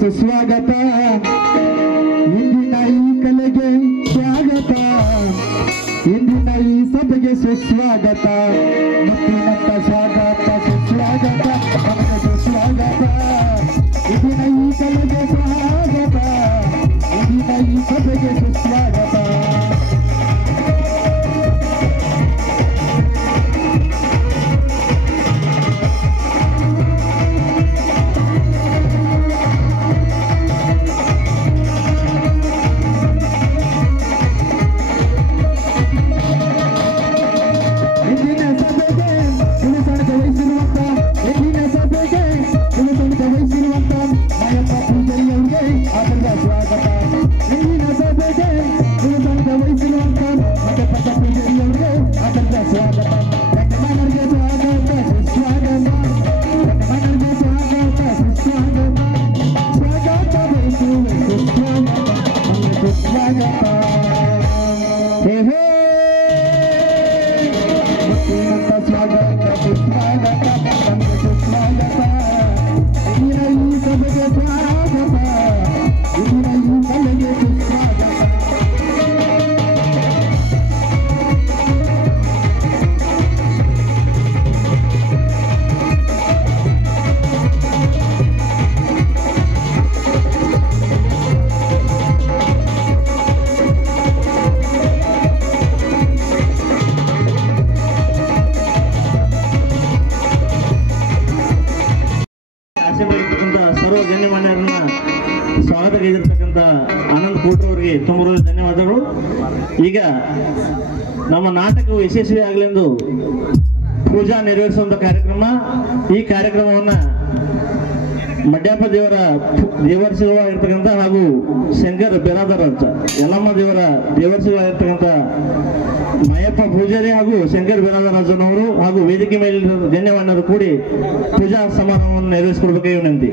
ಸುಸ್ವಾಗತ ಇಂದಿನ ಈ ಕಲೆಗೆ ಸ್ವಾಗತ ಇಂದಿನ ಈ ಸಭೆಗೆ ಸುಸ್ವಾಗತ ಮುತ್ತಿನಂತ ಸ್ವಾಗತ ಸುಸ್ವಾಗತ ನಮಗೆ ಸುಸ್ವಾಗತ ಇಂದಿನ ಈ ಕಲೆಗೆ ಸ್ವಾಗತ ಇಂದಿನ ಈ ಸಭೆಗೆ ಸುಸ್ವಾಗತ ಸರ್ವ ಗಣ್ಯಮಾನ್ಯರನ್ನ ಸ್ವಾಗತಗೈದಿರ್ತಕ್ಕಂಥ ಆನಂದ್ ಕೋಟ್ರೆ ಅವರಿಗೆ ತುಂಬ ಧನ್ಯವಾದಗಳು. ಈಗ ನಮ್ಮ ನಾಟಕವು ಯಶಸ್ವಿ ಆಗಲೆಂದು ಪೂಜಾ ನೆರವೇರಿಸುವಂಥ ಕಾರ್ಯಕ್ರಮ. ಈ ಕಾರ್ಯಕ್ರಮವನ್ನು ಮಡ್ಯಪ್ಪ ದೇವರ ದೇವರ್ಸಿಗಳಾಗಿರ್ತಕ್ಕಂಥ ಹಾಗೂ ಶಂಕರ್ ಬಿರಾದರ್ ಅಂತ ಯಲ್ಲಮ್ಮ ದೇವರ ದೇವರ್ಸಿಗಳಾಗಿರ್ತಕ್ಕಂಥ ಮಯಪ್ಪ ಪೂಜಾರಿ ಹಾಗೂ ಶಂಕರ್ ಬಿರಾದರಾಜನವರು ಹಾಗೂ ವೇದಿಕೆ ಮೇಲೆ ಗಣ್ಯಮಾನ್ಯರು ಕೂಡಿ ಪೂಜಾ ಸಮಾರಂಭವನ್ನು ನೆರವೇರಿಸಿಕೊಡ್ಬೇಕಾಗಿ ವಿನಂತಿ.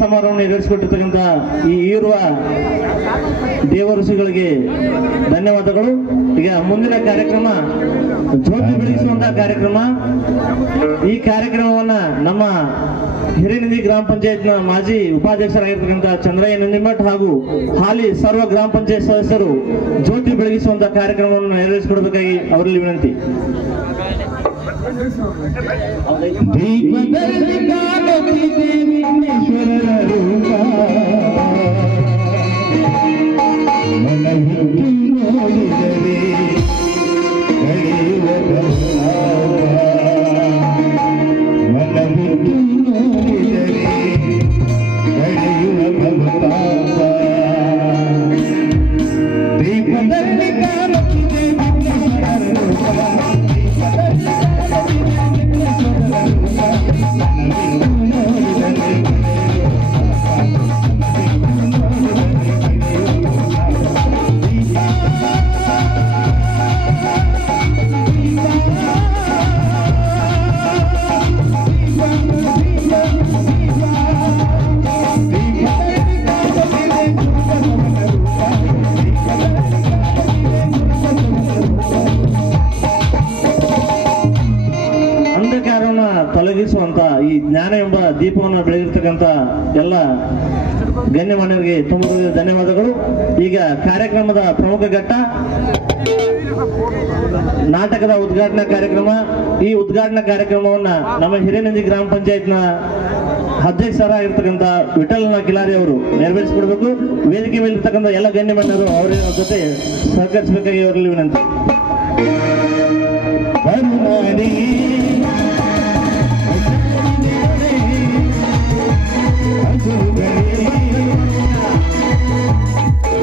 ಸಮಾರಂಭ ನೆರವೇರಿಸಿಕೊಟ್ಟಿರ್ತಕ್ಕಂಥ ಈ ಇರುವ ದೇವ ಋಷಿಗಳಿಗೆ ಧನ್ಯವಾದಗಳು. ಈಗ ಈಗ ಮುಂದಿನ ಕಾರ್ಯಕ್ರಮ ಜ್ಯೋತಿ ಬೆಳಗಿಸುವಂತಹ ಕಾರ್ಯಕ್ರಮ. ಈ ಕಾರ್ಯಕ್ರಮವನ್ನ ನಮ್ಮ ಹಿರೇನಂದಿ ಗ್ರಾಮ ಪಂಚಾಯತ್ನ ಮಾಜಿ ಉಪಾಧ್ಯಕ್ಷರಾಗಿರ್ತಕ್ಕಂಥ ಚಂದ್ರಯ್ಯ ನಂದಿಮಠ್ ಹಾಗೂ ಹಾಲಿ ಸರ್ವ ಗ್ರಾಮ ಪಂಚಾಯತ್ ಸದಸ್ಯರು ಜ್ಯೋತಿ ಬೆಳಗಿಸುವಂತಹ ಕಾರ್ಯಕ್ರಮವನ್ನು ನೆರವೇರಿಸಿಕೊಡಬೇಕಾಗಿ ಅವರಲ್ಲಿ ವಿನಂತಿ. ತೊಲಗಿಸುವಂತ ಈ ಜ್ಞಾನ ಎಂಬ ದೀಪವನ್ನು ಬೆಳಗಿರ್ತಕ್ಕಂಥ ಎಲ್ಲ ಗಣ್ಯಮಾನ್ಯರಿಗೆ ತುಂಬ ಧನ್ಯವಾದಗಳು. ಈಗ ಕಾರ್ಯಕ್ರಮದ ಪ್ರಮುಖ ಘಟ್ಟ ನಾಟಕದ ಉದ್ಘಾಟನಾ ಕಾರ್ಯಕ್ರಮ. ಈ ಉದ್ಘಾಟನಾ ಕಾರ್ಯಕ್ರಮವನ್ನ ನಮ್ಮ ಹಿರೇನಂದಿ ಗ್ರಾಮ ಪಂಚಾಯತ್ನ ಅಧ್ಯಕ್ಷರಾಗಿರ್ತಕ್ಕಂಥ ವಿಠಲನ ಕಿಲಾರಿ ಅವರು ನೆರವೇರಿಸಿಕೊಡ್ಬೇಕು. ವೇದಿಕೆ ಮೇಲಿರ್ತಕ್ಕಂಥ ಎಲ್ಲ ಗಣ್ಯಮಾನ್ಯರು ಅವರ ಜೊತೆ ಸಹಕರಿಸಬೇಕಾಗಿ ಅವರಲ್ಲಿ ವಿನಂತಿ.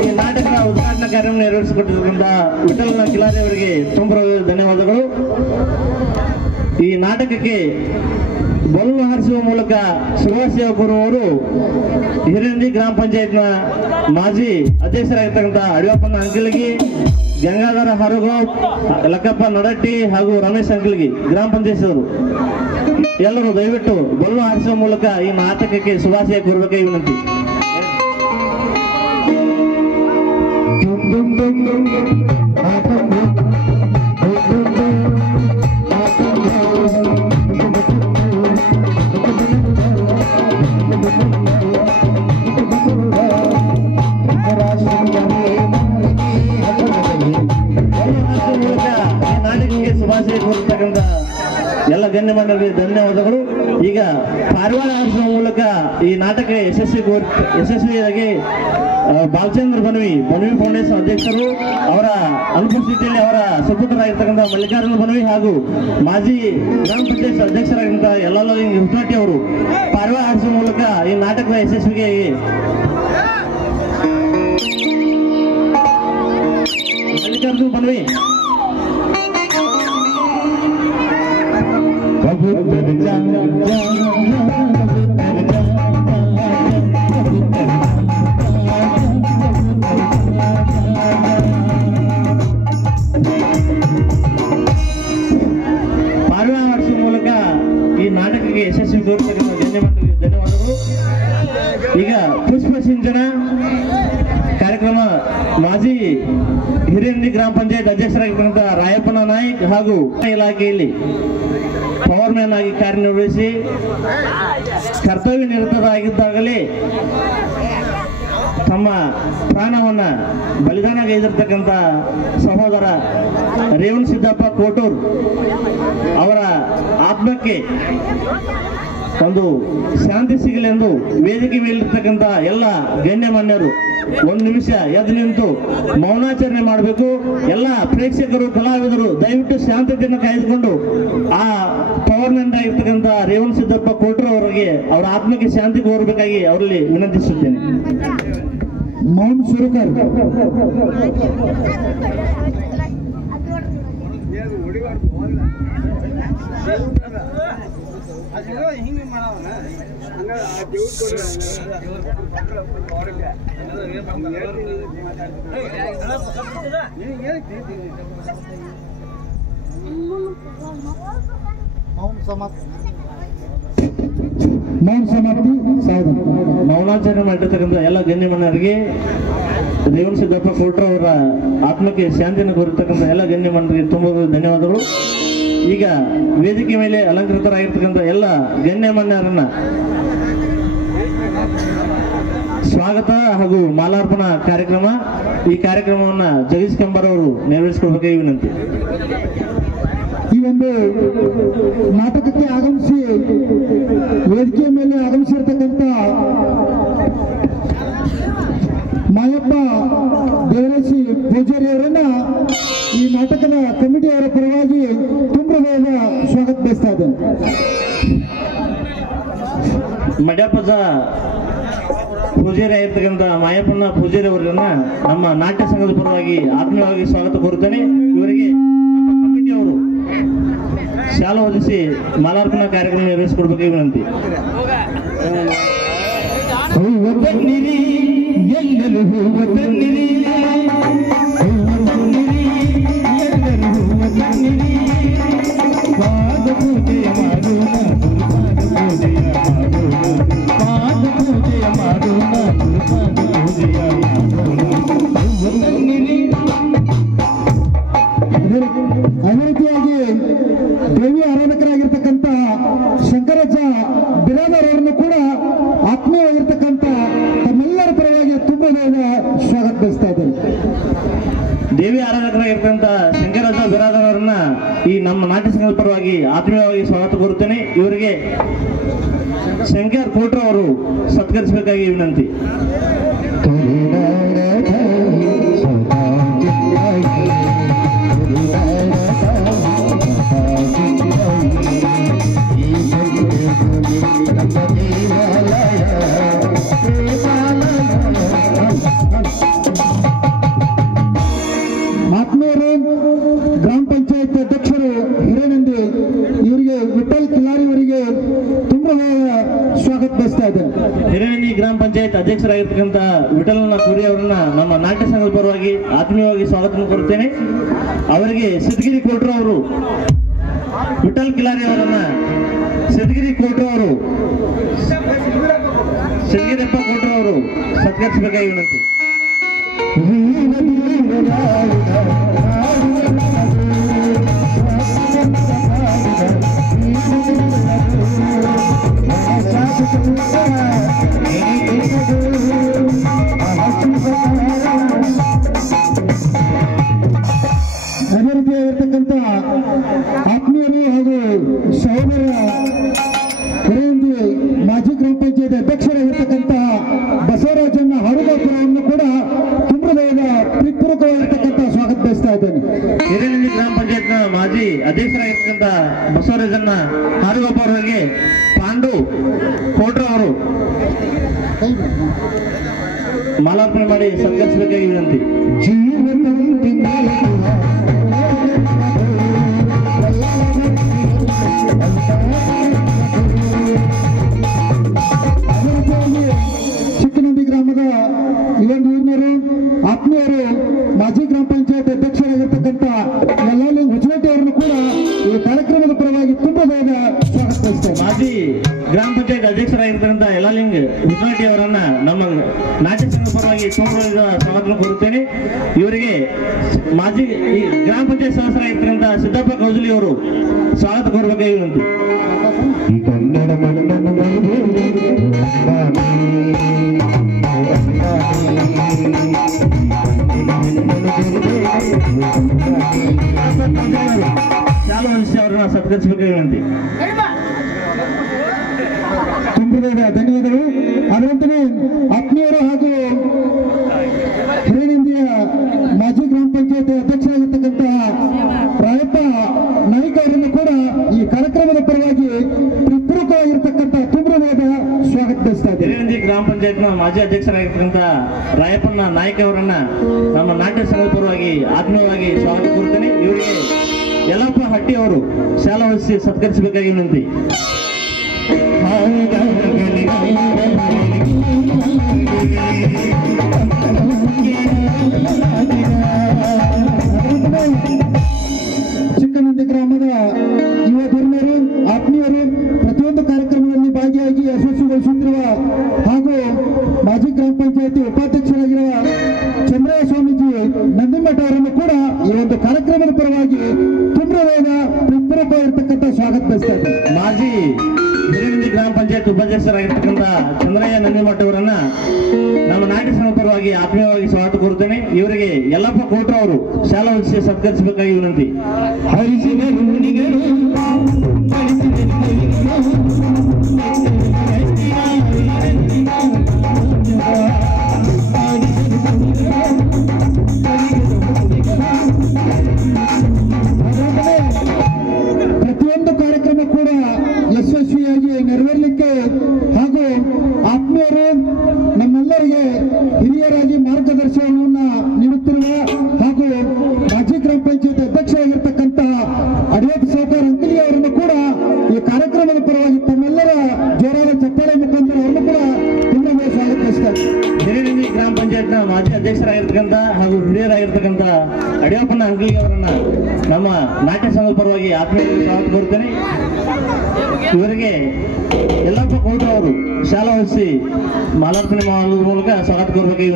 ಈ ನಾಟಕದ ಉದ್ಘಾಟನಾ ಕಾರ್ಯಕ್ರಮ ನೆರವೇರಿಸಿಕೊಟ್ಟಿರ್ತಕ್ಕಂಥ ವಿಠಲನ ಕಿಲಾರಿ ಅವರಿಗೆ ತುಂಬ ಧನ್ಯವಾದಗಳು. ಈ ನಾಟಕಕ್ಕೆ ಬಲೂನು ಹಾರಿಸುವ ಮೂಲಕ ಸೇವಕರು ಅವರು ಹಿರೇನಂದಿ ಗ್ರಾಮ ಪಂಚಾಯತ್ನ ಮಾಜಿ ಅಧ್ಯಕ್ಷರಾಗಿರ್ತಕ್ಕಂಥ ಅಡಿಯಪ್ಪನ ಅಂಕಲ್ಗಿ, ಗಂಗಾಧರ ಹರಗೋಪ್, ಲಕ್ಕಪ್ಪ ನಡಟ್ಟಿ ಹಾಗೂ ರಮೇಶ್ ಅಂಕಲ್ಗಿ ಗ್ರಾಮ ಪಂಚಾಯತ್ ಅವರು ಎಲ್ಲರೂ ದಯವಿಟ್ಟು ಬಲೂನು ಹಾರಿಸುವ ಮೂಲಕ ಈ ನಾಟಕಕ್ಕೆ ಶುಭಾಶಯ ಕೋರಬೇಕಾಗಿ ವಿನಂತಿ. ಶುಭಾಶಯ ಕೋರ್ತಕ್ಕಂಥ ಎಲ್ಲ ಗಣ್ಯಮಾನ್ಯರಿಗೆ ಧನ್ಯವಾದಗಳು. ಈಗ ಪಾರಿವಾಳ ಹಾರಿಸುವ ಮೂಲಕ ಈ ನಾಟಕ ಯಶಸ್ವಿಯಾಗಿ ಬಾಲಚಂದ್ರ ಬನ್ವಿ ಫೌಂಡೇಶನ್ ಅಧ್ಯಕ್ಷರು, ಅವರ ಅನುಪಸ್ಥಿತಿಯಲ್ಲಿ ಅವರ ಸುಪುತ್ರರಾಗಿರ್ತಕ್ಕಂಥ ಮಲ್ಲಿಕಾರ್ಜುನ ಬನ್ವಿ ಹಾಗೂ ಮಾಜಿ ಗ್ರಾಮ ಪಂಚಾಯತ್ ಅಧ್ಯಕ್ಷರಾಗಿದ್ದಂಥ ಯಲ್ಲಾಲ ಹುಟ್ನಾಟಿ ಅವರು ಪಾರಿವಾಳ ಹಾರಿಸುವ ಮೂಲಕ ಈ ನಾಟಕದ ಯಶಸ್ವಿಗೆ ಮಲ್ಲಿಕಾರ್ಜುನ ಬನ್ವಿ ಪಾರಿವಾಳ ಹಾರಿಸುವ ಮೂಲಕ ಈ ನಾಟಕಕ್ಕೆ ಯಶಸ್ವಿ ತೋರಿಸತಕ್ಕಂಥ ಧನ್ಯವಾದಗಳು. ಈಗ ಪುಷ್ಪ ಸಿಂಚನ ಕಾರ್ಯಕ್ರಮ ಮಾಜಿ ಹಿರೇನಂದಿ ಗ್ರಾಮ ಪಂಚಾಯತ್ ಅಧ್ಯಕ್ಷರಾಗಿರ್ತಕ್ಕಂಥ ರಾಯಪ್ಪನ ನಾಯ್ಕ್ ಹಾಗೂ ಇಲಾಖೆಯಲ್ಲಿ ಪವರ್ ಮ್ಯಾನ್ ಆಗಿ ಕಾರ್ಯನಿರ್ವಹಿಸಿ ಕರ್ತವ್ಯ ನಿರತರಾಗಿದ್ದಾಗಲೇ ತಮ್ಮ ಪ್ರಾಣವನ್ನ ಬಲಿದಾನಗೈದಿರ್ತಕ್ಕಂಥ ಸಹೋದರ ರೇವಣ ಸಿದ್ದಪ್ಪ ಕೋಟೂರ್ ಅವರ ಆತ್ಮಕ್ಕೆ ಒಂದು ಶಾಂತಿ ಸಿಗಲೆಂದು ವೇದಿಕೆ ಮೇಲಿರ್ತಕ್ಕಂಥ ಎಲ್ಲ ಗಣ್ಯಮಾನ್ಯರು ಒಂದು ನಿಮಿಷ ಎದ್ದು ನಿಂತು ಮೌನಾಚರಣೆ ಮಾಡಬೇಕು. ಎಲ್ಲ ಪ್ರೇಕ್ಷಕರು, ಕಲಾವಿದರು ದಯವಿಟ್ಟು ಶಾಂತತೆಯನ್ನು ಕಾಯ್ದುಕೊಂಡು ಆ ಪವರ್ ಮ್ಯಾನ್ ಆಗಿರ್ತಕ್ಕಂಥ ರೇವಣ ಸಿದ್ದಪ್ಪ ಕೋಟ್ರು ಅವರಿಗೆ ಅವರ ಆತ್ಮಕ್ಕೆ ಶಾಂತಿ ಕೋರಬೇಕಾಗಿ ಅವರಲ್ಲಿ ವಿನಂತಿಸುತ್ತೇನೆ. ಮೌನ್ ಸುರುಕರ್ ಮೌನಾಚರಣೆ ಮಾಡಿರ್ತಕ್ಕಂಥ ಎಲ್ಲ ಗಣ್ಯಮಾನ್ಯರಿಗೆ ರೇವಣ ಸಿದ್ದಪ್ಪ ಕೋಟ್ರ ಅವರ ಆತ್ಮಕ್ಕೆ ಶಾಂತಿಯನ್ನು ಕೋರಿರ್ತಕ್ಕಂಥ ಎಲ್ಲ ಗಣ್ಯಮಾನ್ಯರಿಗೆ ತುಂಬ ಧನ್ಯವಾದಗಳು. ಈಗ ವೇದಿಕೆ ಮೇಲೆ ಅಲಂಕೃತರಾಗಿರ್ತಕ್ಕಂಥ ಎಲ್ಲ ಗಣ್ಯಮಾನ್ಯರನ್ನ ಸ್ವಾಗತ ಹಾಗೂ ಮಾಲಾರ್ಪಣಾ ಕಾರ್ಯಕ್ರಮ. ಈ ಕಾರ್ಯಕ್ರಮವನ್ನು ಜಗದೀಶ್ ಕಂಬಾರ್ ಅವರು ನೆರವೇರಿಸಿಕೊಳ್ಬೇಕಾಗಿ ವಿನಂತಿ. ಈ ಒಂದು ನಾಟಕಕ್ಕೆ ಆಗಮಿಸಿ ವೇದಿಕೆಯ ಮೇಲೆ ಆಗಮಿಸಿರ್ತಕ್ಕಂಥ ಮಾಯಪ್ಪ ದೇವರಾಜಿ ಪೂಜಾರಿ ಅವರನ್ನ ಈ ನಾಟಕದ ಕಮಿಟಿಯವರ ಪರವಾಗಿ ತುಂಬ ಹೃದಯದ ಸ್ವಾಗತ ಬಯಸ್ತಾ ಇದ್ದೇನೆ. ಮಡ್ಯಪ್ಪಜ ಪೂಜಾರಿ ಆಗಿರ್ತಕ್ಕಂಥ ಮಾಯಪ್ಪನ ಪೂಜಾರಿ ಅವರನ್ನ ನಮ್ಮ ನಾಟ್ಯ ಸಂಘದ ಪರವಾಗಿ ಆತ್ಮೀಯವಾಗಿ ಸ್ವಾಗತ ಕೋರುತ್ತೇನೆ. ಇವರಿಗೆ ಕಮಿಟಿಯವರು ಶಾಲೆ ಹೊದಿಸಿ ಮಾಲಾರ್ಪಣಾ ಕಾರ್ಯಕ್ರಮ ನೆರವೇರಿಸಿಕೊಡ್ಬೇಕಾಗಿ ವಿನಂತಿ. ಅದೇ ರೀತಿಯಾಗಿ ದೇವಿ ಆರಾಧಕರಾಗಿರ್ತಕ್ಕಂಥ ಶಂಕರಜ್ಜ ಬಿರಾದರ್ ಅವರನ್ನು ಕೂಡ ಆತ್ಮೀಯವಾಗಿರ್ತಕ್ಕಂಥ ತಮ್ಮೆಲ್ಲರ ಪರವಾಗಿ ತುಂಬ ಸ್ವಾಗತ ಬಯಸ್ತಾ ಇದ್ದೇನೆ. ದೇವಿ ಆರಾಧಕರಾಗಿರ್ತಕ್ಕಂಥ ಶಂಕರಜ್ಜ ಬಿರಾದರ್ ಅವರನ್ನ ಈ ನಮ್ಮ ನಾಟ್ಯ ಸಂಘದ ಪರವಾಗಿ ಆತ್ಮೀಯವಾಗಿ ಸ್ವಾಗತ ಕೋರುತ್ತೇನೆ. ಇವರಿಗೆ ಶಂಕರ್ ಕೋಟ್ರ ಅವರು ಸತ್ಕರಿಸಬೇಕಾಗಿ ವಿನಂತಿ. ಆತ್ಮೀಯರು, ಗ್ರಾಮ ಪಂಚಾಯತ್ ಅಧ್ಯಕ್ಷರು ಹಿರೇನಂದಿ ಇವರಿಗೆ, ವಿಠಲ್ ಕಿಲಾರಿ ಅವರಿಗೆ ತುಂಬ ಸ್ವಾಗತ ಬಯಸ್ತಾ ಇದ್ದೇನೆ. ಹಿರೇನಂದಿ ಗ್ರಾಮ ಪಂಚಾಯತ್ ಅಧ್ಯಕ್ಷರಾಗಿರ್ತಕ್ಕಂಥ ವಿಠಲನ ಕುರಿ ಅವರನ್ನ ನಮ್ಮ ನಾಟ್ಯ ಸಂಘದ ಪರವಾಗಿ ಆತ್ಮೀಯವಾಗಿ ಸ್ವಾಗತ ಕೋರುತ್ತೇನೆ. ಅವರಿಗೆ ಸಿದ್ಧಗಿರಿ ಕೋಟ್ರ ಅವರು, ವಿಠಲ್ ಕಿಲಾರಿ ಅವರನ್ನ ಸಿದ್ಧಗಿರಿಯಪ್ಪ ಕೋಟ್ರ ಅವರು ಸತ್ಕರಿಸಬೇಕಾಗಿ ವಿನಂತಿ. ಅದೇ ರೀತಿಯಾಗಿರ್ತಕ್ಕಂಥ ಆತ್ಮೀಯರು ಹಾಗೂ ಸಹೋದರ ಹಿರೇಂದಿ ಮಾಜಿ ಗ್ರಾಮ ಪಂಚಾಯತ್ ಅಧ್ಯಕ್ಷರಾಗಿರ್ತಕ್ಕಂತಹ ಬಸವರಾಜನ್ನ ಹಾರುಗಾಪುರವನ್ನು ಕೂಡ ತುಂಬ ಪ್ರೀತಿಪೂರ್ವಕವಾಗಿರ್ತಕ್ಕಂಥ ಸ್ವಾಗತ ಬಯಸ್ತಾ ಇದ್ದೇನೆ. ಹಿರೇನಂದಿ ಗ್ರಾಮ ಪಂಚಾಯತ್ನ ಮಾಜಿ ಅಧ್ಯಕ್ಷರಾಗಿರ್ತಕ್ಕಂಥ ಬಸವರಾಜನ್ನ ಹಾರುಗಾಪುರ ಅವರಿಗೆ ಪಾಂಡು ಕೋಟ್ರ ಅವರು ಮಾಲಾರ್ಪಣೆ ಮಾಡಿ ಸತ್ಕರಿಸಬೇಕಾಗಿ ವಿನಂತಿ. ಚಿಕ್ಕನಂದಿ ಗ್ರಾಮದ ಯುವ ಊರಿನರು, ಆತ್ಮೀಯರು, ಮಾಜಿ ಗ್ರಾಮ ಪಂಚಾಯತ್ ಅಧ್ಯಕ್ಷರಾಗಿರ್ತಕ್ಕಂಥ ಯಲ್ಲಾಲಿಂಗ್ ಹುಚ್ಚನಟ್ಟಿ ಅವರನ್ನು ಕೂಡ ಈ ಕಾರ್ಯಕ್ರಮದ ಪರವಾಗಿ ತುಂಬ ಸ್ವಾಗತ ಬಯಸ್ತೇನೆ. ಮಾಜಿ ಗ್ರಾಮ ಪಂಚಾಯತ್ ಅಧ್ಯಕ್ಷರಾಗಿರ್ತಕ್ಕಂಥ ಯಲ್ಲಾಲಿಂಗ್ ಹುಚ್ಚನಟ್ಟಿ ಅವರನ್ನ ನಮ್ಮ ನಾಟ್ಯ ಸಂಘದ ಪರವಾಗಿ ಸ್ವಾಗತ ಕೋರುತ್ತೇನೆ. ಇವರಿಗೆ ಮಾಜಿ ಗ್ರಾಮ ಪಂಚಾಯತ್ ಸದಸ್ಯರಾಗಿರ್ತಕ್ಕಂಥ ಸಿದ್ದಪ್ಪ ಕೌಜಲಿ ಅವರು ಸ್ವಾಗತ ಕೋರಬೇಕಾಗಿ ವಿನಂತಿ. ಶಾಲಾ ಅವರನ್ನ ಸತ್ಕರಿಸಬೇಕಾಗಿ ವಿನಂತಿ. ತುಂಬ ಧನ್ಯವಾದಗಳು. ಅದರಂತೆಯೇ ಆತ್ಮೀಯರು ಹಾಗೂ ಹಿರೇನಂದಿಯ ಮಾಜಿ ಗ್ರಾಮ ಪಂಚಾಯತ್ ಅಧ್ಯಕ್ಷರಾಗಿರ್ತಕ್ಕಂತಹ ರಾಯಪ್ಪ ನಾಯ್ಕ ಅವರನ್ನು ಕೂಡ ಈ ಕಾರ್ಯಕ್ರಮದ ಪರವಾಗಿ ಪ್ರೀತಿಪೂರ್ವಕವಾಗಿರ್ತಕ್ಕಂಥ ತುಂಬ ಸ್ವಾಗತ ಬಯಸ್ತಾ ಇದ್ದೇನೆ. ಹಿರೇನಂದಿ ಗ್ರಾಮ ಪಂಚಾಯತ್ನ ಮಾಜಿ ಅಧ್ಯಕ್ಷರಾಗಿರ್ತಕ್ಕಂಥ ರಾಯಪ್ಪನ ನಾಯ್ಕ ಅವರನ್ನ ನಮ್ಮ ನಾಟ್ಯ ಸಂಘದ ಪರವಾಗಿ ಆತ್ಮೀಯವಾಗಿ ಸ್ವಾಗತ ಕೋರುತ್ತೇನೆ. ಇವರಿಗೆ ಯಲ್ಲಪ್ಪ ಹಟ್ಟಿ ಅವರು ಶಾಲಾ ಹೊದಿಸಿ ಸತ್ಕರಿಸಬೇಕಾಗಿ ವಿನಂತಿ. ಚಿಕ್ಕನಂದಿ ಗ್ರಾಮದ ಯುವ ಧರ್ಮರು, ಆತ್ಮೀಯರು, ಪ್ರತಿಯೊಂದು ಕಾರ್ಯಕ್ರಮದಲ್ಲಿ ಭಾಗಿಯಾಗಿ ಯಶಸ್ವಿಗೊಳಿಸುತ್ತಿರುವ ಹಾಗೂ ಮಾಜಿ ಗ್ರಾಮ ಪಂಚಾಯತಿ ಉಪಾಧ್ಯಕ್ಷರಾಗಿರುವ ಪರವಾಗಿ ತುಂಬರವಾದ ಹೃತ್ಪೂರ್ವಕವಾಗಿರ್ತಕ್ಕಂಥ ಸ್ವಾಗತ ಬಯಸ್ತಾ ಇದ್ದೀನಿ. ಮಾಜಿ ಹಿರೇನಂದಿ ಗ್ರಾಮ ಪಂಚಾಯತ್ ಉಪಾಧ್ಯಕ್ಷರಾಗಿರ್ತಕ್ಕಂಥ ಚಂದ್ರಯ್ಯ ನಂದಿಮಠ ಅವರನ್ನ ನಮ್ಮ ನಾಟ್ಯ ಸಂಘ ಪರವಾಗಿ ಆತ್ಮೀಯವಾಗಿ ಸ್ವಾಗತ ಕೋರುತ್ತೇನೆ. ಇವರಿಗೆ ಯಲ್ಲಪ್ಪ ಕೋಟ್ರ ಅವರು ಶಾಲಾ ಹೊದಿಸಿ ಸತ್ಕರಿಸಬೇಕಾಗಿ ವಿನಂತಿ. ಪ್ರತಿಯೊಂದು ಕಾರ್ಯಕ್ರಮ ಕೂಡ ಯಶಸ್ವಿಯಾಗಿ ನೆರವೇರಲಿಕ್ಕೆ ಹಾಗೂ ಆತ್ಮೀಯರು ನಮ್ಮೆಲ್ಲರಿಗೆ ಹಿರಿಯರಾಗಿ ಮಾರ್ಗದರ್ಶನವನ್ನು ನೀಡುತ್ತಿರುವ ಹಾಗೂ ಮಾಜಿ ಗ್ರಾಮ ಪಂಚಾಯತ್ ಅಧ್ಯಕ್ಷರಾಗಿರ್ತಕ್ಕಂತಹ ಅಡಿಯಪ್ಪ ಸಾವುಕಾರ ಅಂಕಲಿ ಅವರನ್ನು ಕೂಡ ಈ ಕಾರ್ಯಕ್ರಮದ ಪರವಾಗಿ ತಮ್ಮೆಲ್ಲರ ಜೋರಾದ ಚಪ್ಪಾಳೆ ಮುಖಾಂತರ ಅವರನ್ನು ಕೂಡ ತುಂಬಾ ಸ್ವಾಗತಿಸ್ತಾರೆ. ಹಿರೇನಂದಿ ಗ್ರಾಮ ಪಂಚಾಯತ್ನ ಮಾಜಿ ಅಧ್ಯಕ್ಷರಾಗಿರ್ತಕ್ಕಂಥ ಹಾಗೂ ಹಿರಿಯರಾಗಿರ್ತಕ್ಕಂಥ ಅಡಿಯಪ್ಪನ ಅಂಕಲಿ ಅವರನ್ನ ನಮ್ಮ ನಾಟ್ಯ ಸಂಘದ ಪರವಾಗಿ ಆತ್ಮೀಯವಾಗಿ ಸ್ವಾಗತ ಕೋರುತ್ತೇನೆ. ಇವರಿಗೆ ಯಲ್ಲಪ್ಪ ಕೋಟ್ರ ಅವರು ಶಾಲಾ ಹೊದಿಸಿ ಮಾಲಾರ್ಪಣೆ ಮಾಡುವ ಮೂಲಕ ಸ್ವಾಗತ ಕೋರಬೇಕಾಗಿ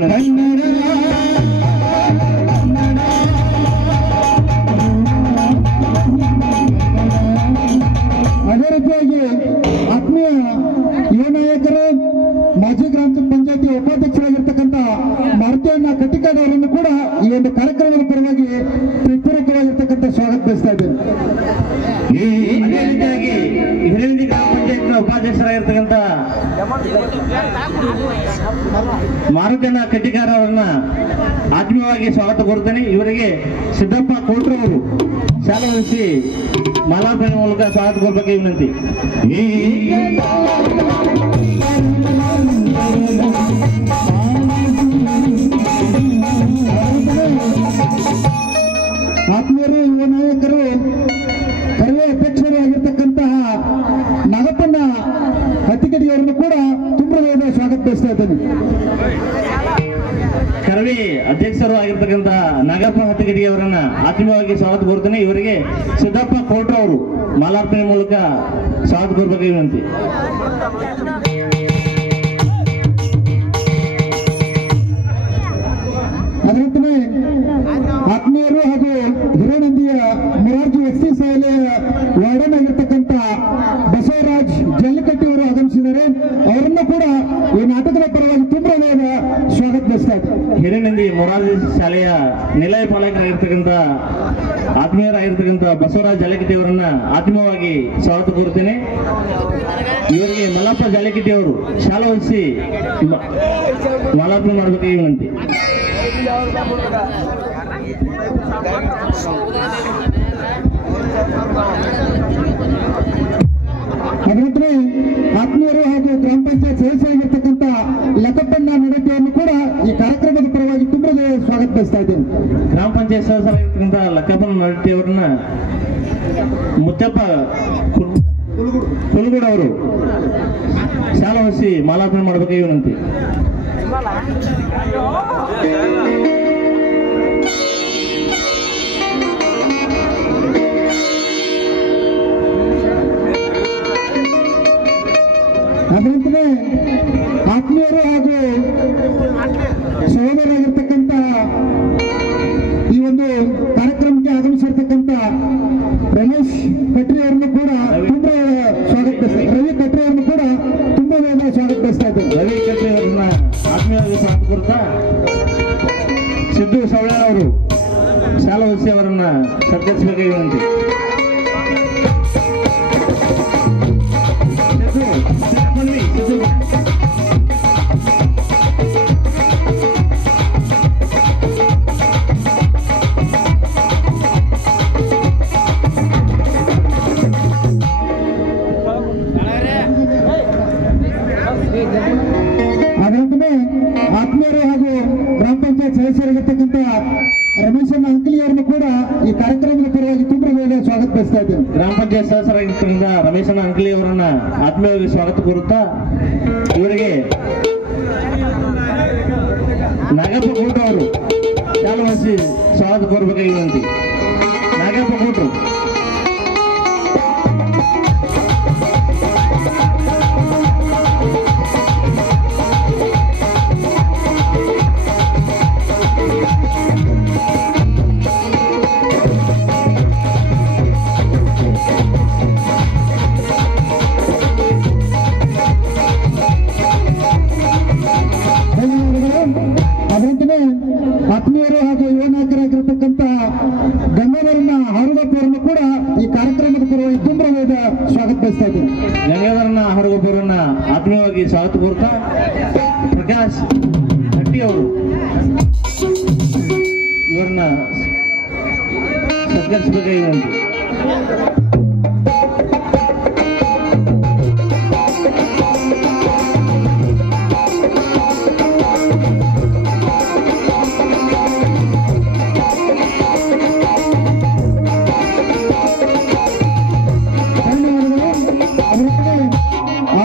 ಅದೇ ರೀತಿಯಾಗಿ ಆತ್ಮೀಯ ಯುವ ನಾಯಕರು ಮಾಜಿ ಗ್ರಾಮ ಪಂಚಾಯತಿ ಉಪಾಧ್ಯಕ್ಷರಾಗಿರ್ತಕ್ಕಂಥ ಮಾರುತಿಯಣ್ಣ ಕಟ್ಟಿಕಾಡ್ ಅವರನ್ನು ಕೂಡ ಈ ಒಂದು ಕಾರ್ಯಕ್ರಮದ ಪರವಾಗಿ ಹೃತ್ಪೂರ್ವಕವಾಗಿರ್ತಕ್ಕಂಥ ಸ್ವಾಗತ ಬಯಸ್ತಾ ಇದ್ದೇನೆ. ಅದೇ ರೀತಿಯಾಗಿ ಹಿರೇನಂದಿ ಗ್ರಾಮ ಪಂಚಾಯತ್ನ ಉಪಾಧ್ಯಕ್ಷರಾಗಿರ್ತಕ್ಕಂಥ ಮಾರುತಿಯಣ್ಣ ಕಟ್ಟಿಕಾರ ಅವರನ್ನ ಆತ್ಮೀಯವಾಗಿ ಸ್ವಾಗತ ಕೋರುತ್ತೇನೆ. ಇವರಿಗೆ ಸಿದ್ದಪ್ಪ ಕೋಟ್ರ ಅವರು ಶಾಲಾ ಹೊದಿಸಿ ಮಾಲಾರ್ಪಣೆ ಮೂಲಕ ಸ್ವಾಗತ ಕೋರಬೇಕಾಗಿ ವಿನಂತಿ. ಆತ್ಮೀಯರು ಯುವ ನಾಯಕರು ಕರವೇ ಅಧ್ಯಕ್ಷರು ಆಗಿರ್ತಕ್ಕಂತಹ ನಾಗಪ್ಪಣ್ಣ ಹತ್ತಿಗಡಿಯವರನ್ನು ಕೂಡ ತುಂಬಾ ಸ್ವಾಗತ ಬಯಸ್ತಾ ಇದ್ದೇನೆ. ಕರವೇ ಅಧ್ಯಕ್ಷರು ಆಗಿರ್ತಕ್ಕಂಥ ನಾಗಪ್ಪ ಹತ್ತಿಗಡಿ ಅವರನ್ನ ಆತ್ಮೀಯವಾಗಿ ಸ್ವಾಗತ ಕೋರುತ್ತೇನೆ. ಇವರಿಗೆ ಸಿದ್ದಪ್ಪ ಕೋಟ್ರ ಅವರು ಮಾಲಾರ್ಪಣೆ ಮೂಲಕ ಸ್ವಾಗತ ಕೋರಬೇಕಾಗಿ ವಿನಂತಿ. ಅದರಂತೆ ಆತ್ಮೀಯರು ಹಾಗೂ ಹಿರೇನಂದಿಯ ಮೊರಾರ್ಜಿ ಎಸ್ಟಿ ಶಾಲೆಯ ವಾರ್ಡನ್ ಆಗಿರ್ತಕ್ಕಂಥ ಬಸವರಾಜ್ ಜಲ್ಲಿಕಟ್ಟಿ ಅವರು ಆಗಮಿಸಿದ್ದಾರೆ. ಅವರನ್ನು ಕೂಡ ಈ ನಾಟಕದ ಪರವಾಗಿ ತುಂಬರವಾದ ಸ್ವಾಗತ ಬಯಸ್ತಾ ಇದ್ದಾರೆ. ಹಿರೇನಂದಿ ಮೊರಾರ್ಜಿ ಶಾಲೆಯ ನಿಲಯ ಪಾಲಕರಾಗಿರ್ತಕ್ಕಂಥ ಆತ್ಮೀಯರಾಗಿರ್ತಕ್ಕಂಥ ಬಸವರಾಜ್ ಜಾಲಕಿಟ್ಟಿ ಅವರನ್ನ ಆತ್ಮೀಯವಾಗಿ ಸ್ವಾಗತ ಕೋರುತ್ತೇನೆ. ಇವರಿಗೆ ಮಲ್ಲಪ್ಪ ಜಾಲಕಿಟ್ಟಿ ಅವರು ಶಾಲಾ ಹೊದಿಸಿ ಮಾಲಾರ್ಪಣೆ ಮಾಡಬೇಕಾಗಿ ವಿನಂತಿ. ಅದರಂತೆ ಆತ್ಮೀಯರು ಹಾಗೂ ಗ್ರಾಮ ಪಂಚಾಯತ್ ಸದಸ್ಯರಾಗಿರ್ತಕ್ಕಂಥ ಲಕ್ಕಪ್ಪಣ್ಣ ನಡಟ್ಟಿಯನ್ನು ಕೂಡ ಈ ಕಾರ್ಯಕ್ರಮದ ಪರವಾಗಿ ತುಂಬಾ ಸ್ವಾಗತ ಬಯಸ್ತಾ ಇದ್ದೇನೆ. ಗ್ರಾಮ ಪಂಚಾಯತ್ ಸದಸ್ಯರಾಗಿರ್ತಕ್ಕಂಥ ಲಕ್ಕಪ್ಪನ ನರಟ್ಟಿ ಅವರನ್ನ ಮುತ್ತಪ್ಪ ಕುಲಗೂಡ ಅವರು ಶಾಲಾ ಹೊದಿಸಿ ಮಾಲಾರ್ಪಣೆ ಮಾಡಬೇಕಾಗಿ ವಿನಂತಿ. ಅದರಂತೆ ಆತ್ಮೀಯರು ಹಾಗೂ ಸಹೋದರರಾಗಿರ್ತಕ್ಕಂಥ ಈ ಒಂದು ಕಾರ್ಯಕ್ರಮಕ್ಕೆ ಆಗಮಿಸಿರ್ತಕ್ಕಂಥ ರಮೇಶ್ ಕಟ್ರಿ ಅವರನ್ನು ಕೂಡ ತುಂಬಾ ಸ್ವಾಗತ ಬಯಸ್ತಾ ರವಿ ಕಟ್ರಿ ಅವರನ್ನು ಕೂಡ ತುಂಬಾ ಸ್ವಾಗತ ಬಯಸ್ತಾ ಇದ್ದಾರೆ. ರವಿ ಕಟ್ರಿ ಅವರನ್ನ ಆತ್ಮೀಯವಾಗಿ ಸ್ವಾಗತ ಕೋರುತ್ತಾ ಸಿದ್ದು ಸವಳಾರ್ ಅವರು ಶಾಲಾ ಹೊದಿಸಿ ಅವರನ್ನ ಸತ್ಕರಿಸಬೇಕಾಗಿ ವಿನಂತಿ. ಅದರಂತೆ ಆತ್ಮೀಯರು ಹಾಗೂ ಗ್ರಾಮ ಪಂಚಾಯತ್ ಸದಸ್ಯರಾಗಿರ್ತಕ್ಕಂಥ ರಮೇಶಣ್ಣ ಅಂಕಲಿಯವರನ್ನು ಕೂಡ ಈ ಕಾರ್ಯಕ್ರಮದ ಪರವಾಗಿ ತುಂಬಾ ಸ್ವಾಗತ ಬಯಸ್ತಾ ಇದ್ದೇನೆ. ಗ್ರಾಮ ಪಂಚಾಯತ್ ಸದಸ್ಯರಾಗಿರ್ತಕ್ಕಂಥ ರಮೇಶಣ್ಣ ಅಂಕಲಿ ಅವರನ್ನ ಆತ್ಮೀಯವಾಗಿ ಸ್ವಾಗತ ಕೋರುತ್ತಾ ಇವರಿಗೆ ನಾಗಪ್ಪ ಕೋಟ್ರ ಅವರು ಶಾಲಾ ಹೊದಿಸಿ ಸ್ವಾಗತ ಕೋರಬೇಕಾಗಿ ವಿನಂತಿ. ನಾಗಪ್ಪ ಕೋಟ್ರು ಇದ್ದೀನಿ. ಗಂಗಾಧರನ ಹೊರಗೊಬ್ಬರನ್ನ ಆತ್ಮೀಯವಾಗಿ ಸ್ವಾಗತ ಕೋರ್ತಾ ಪ್ರಕಾಶ್ ಹಟ್ಟಿ ಅವರು ಇವರನ್ನ ಸತ್ಕರಿಸಬೇಕಾಗಿ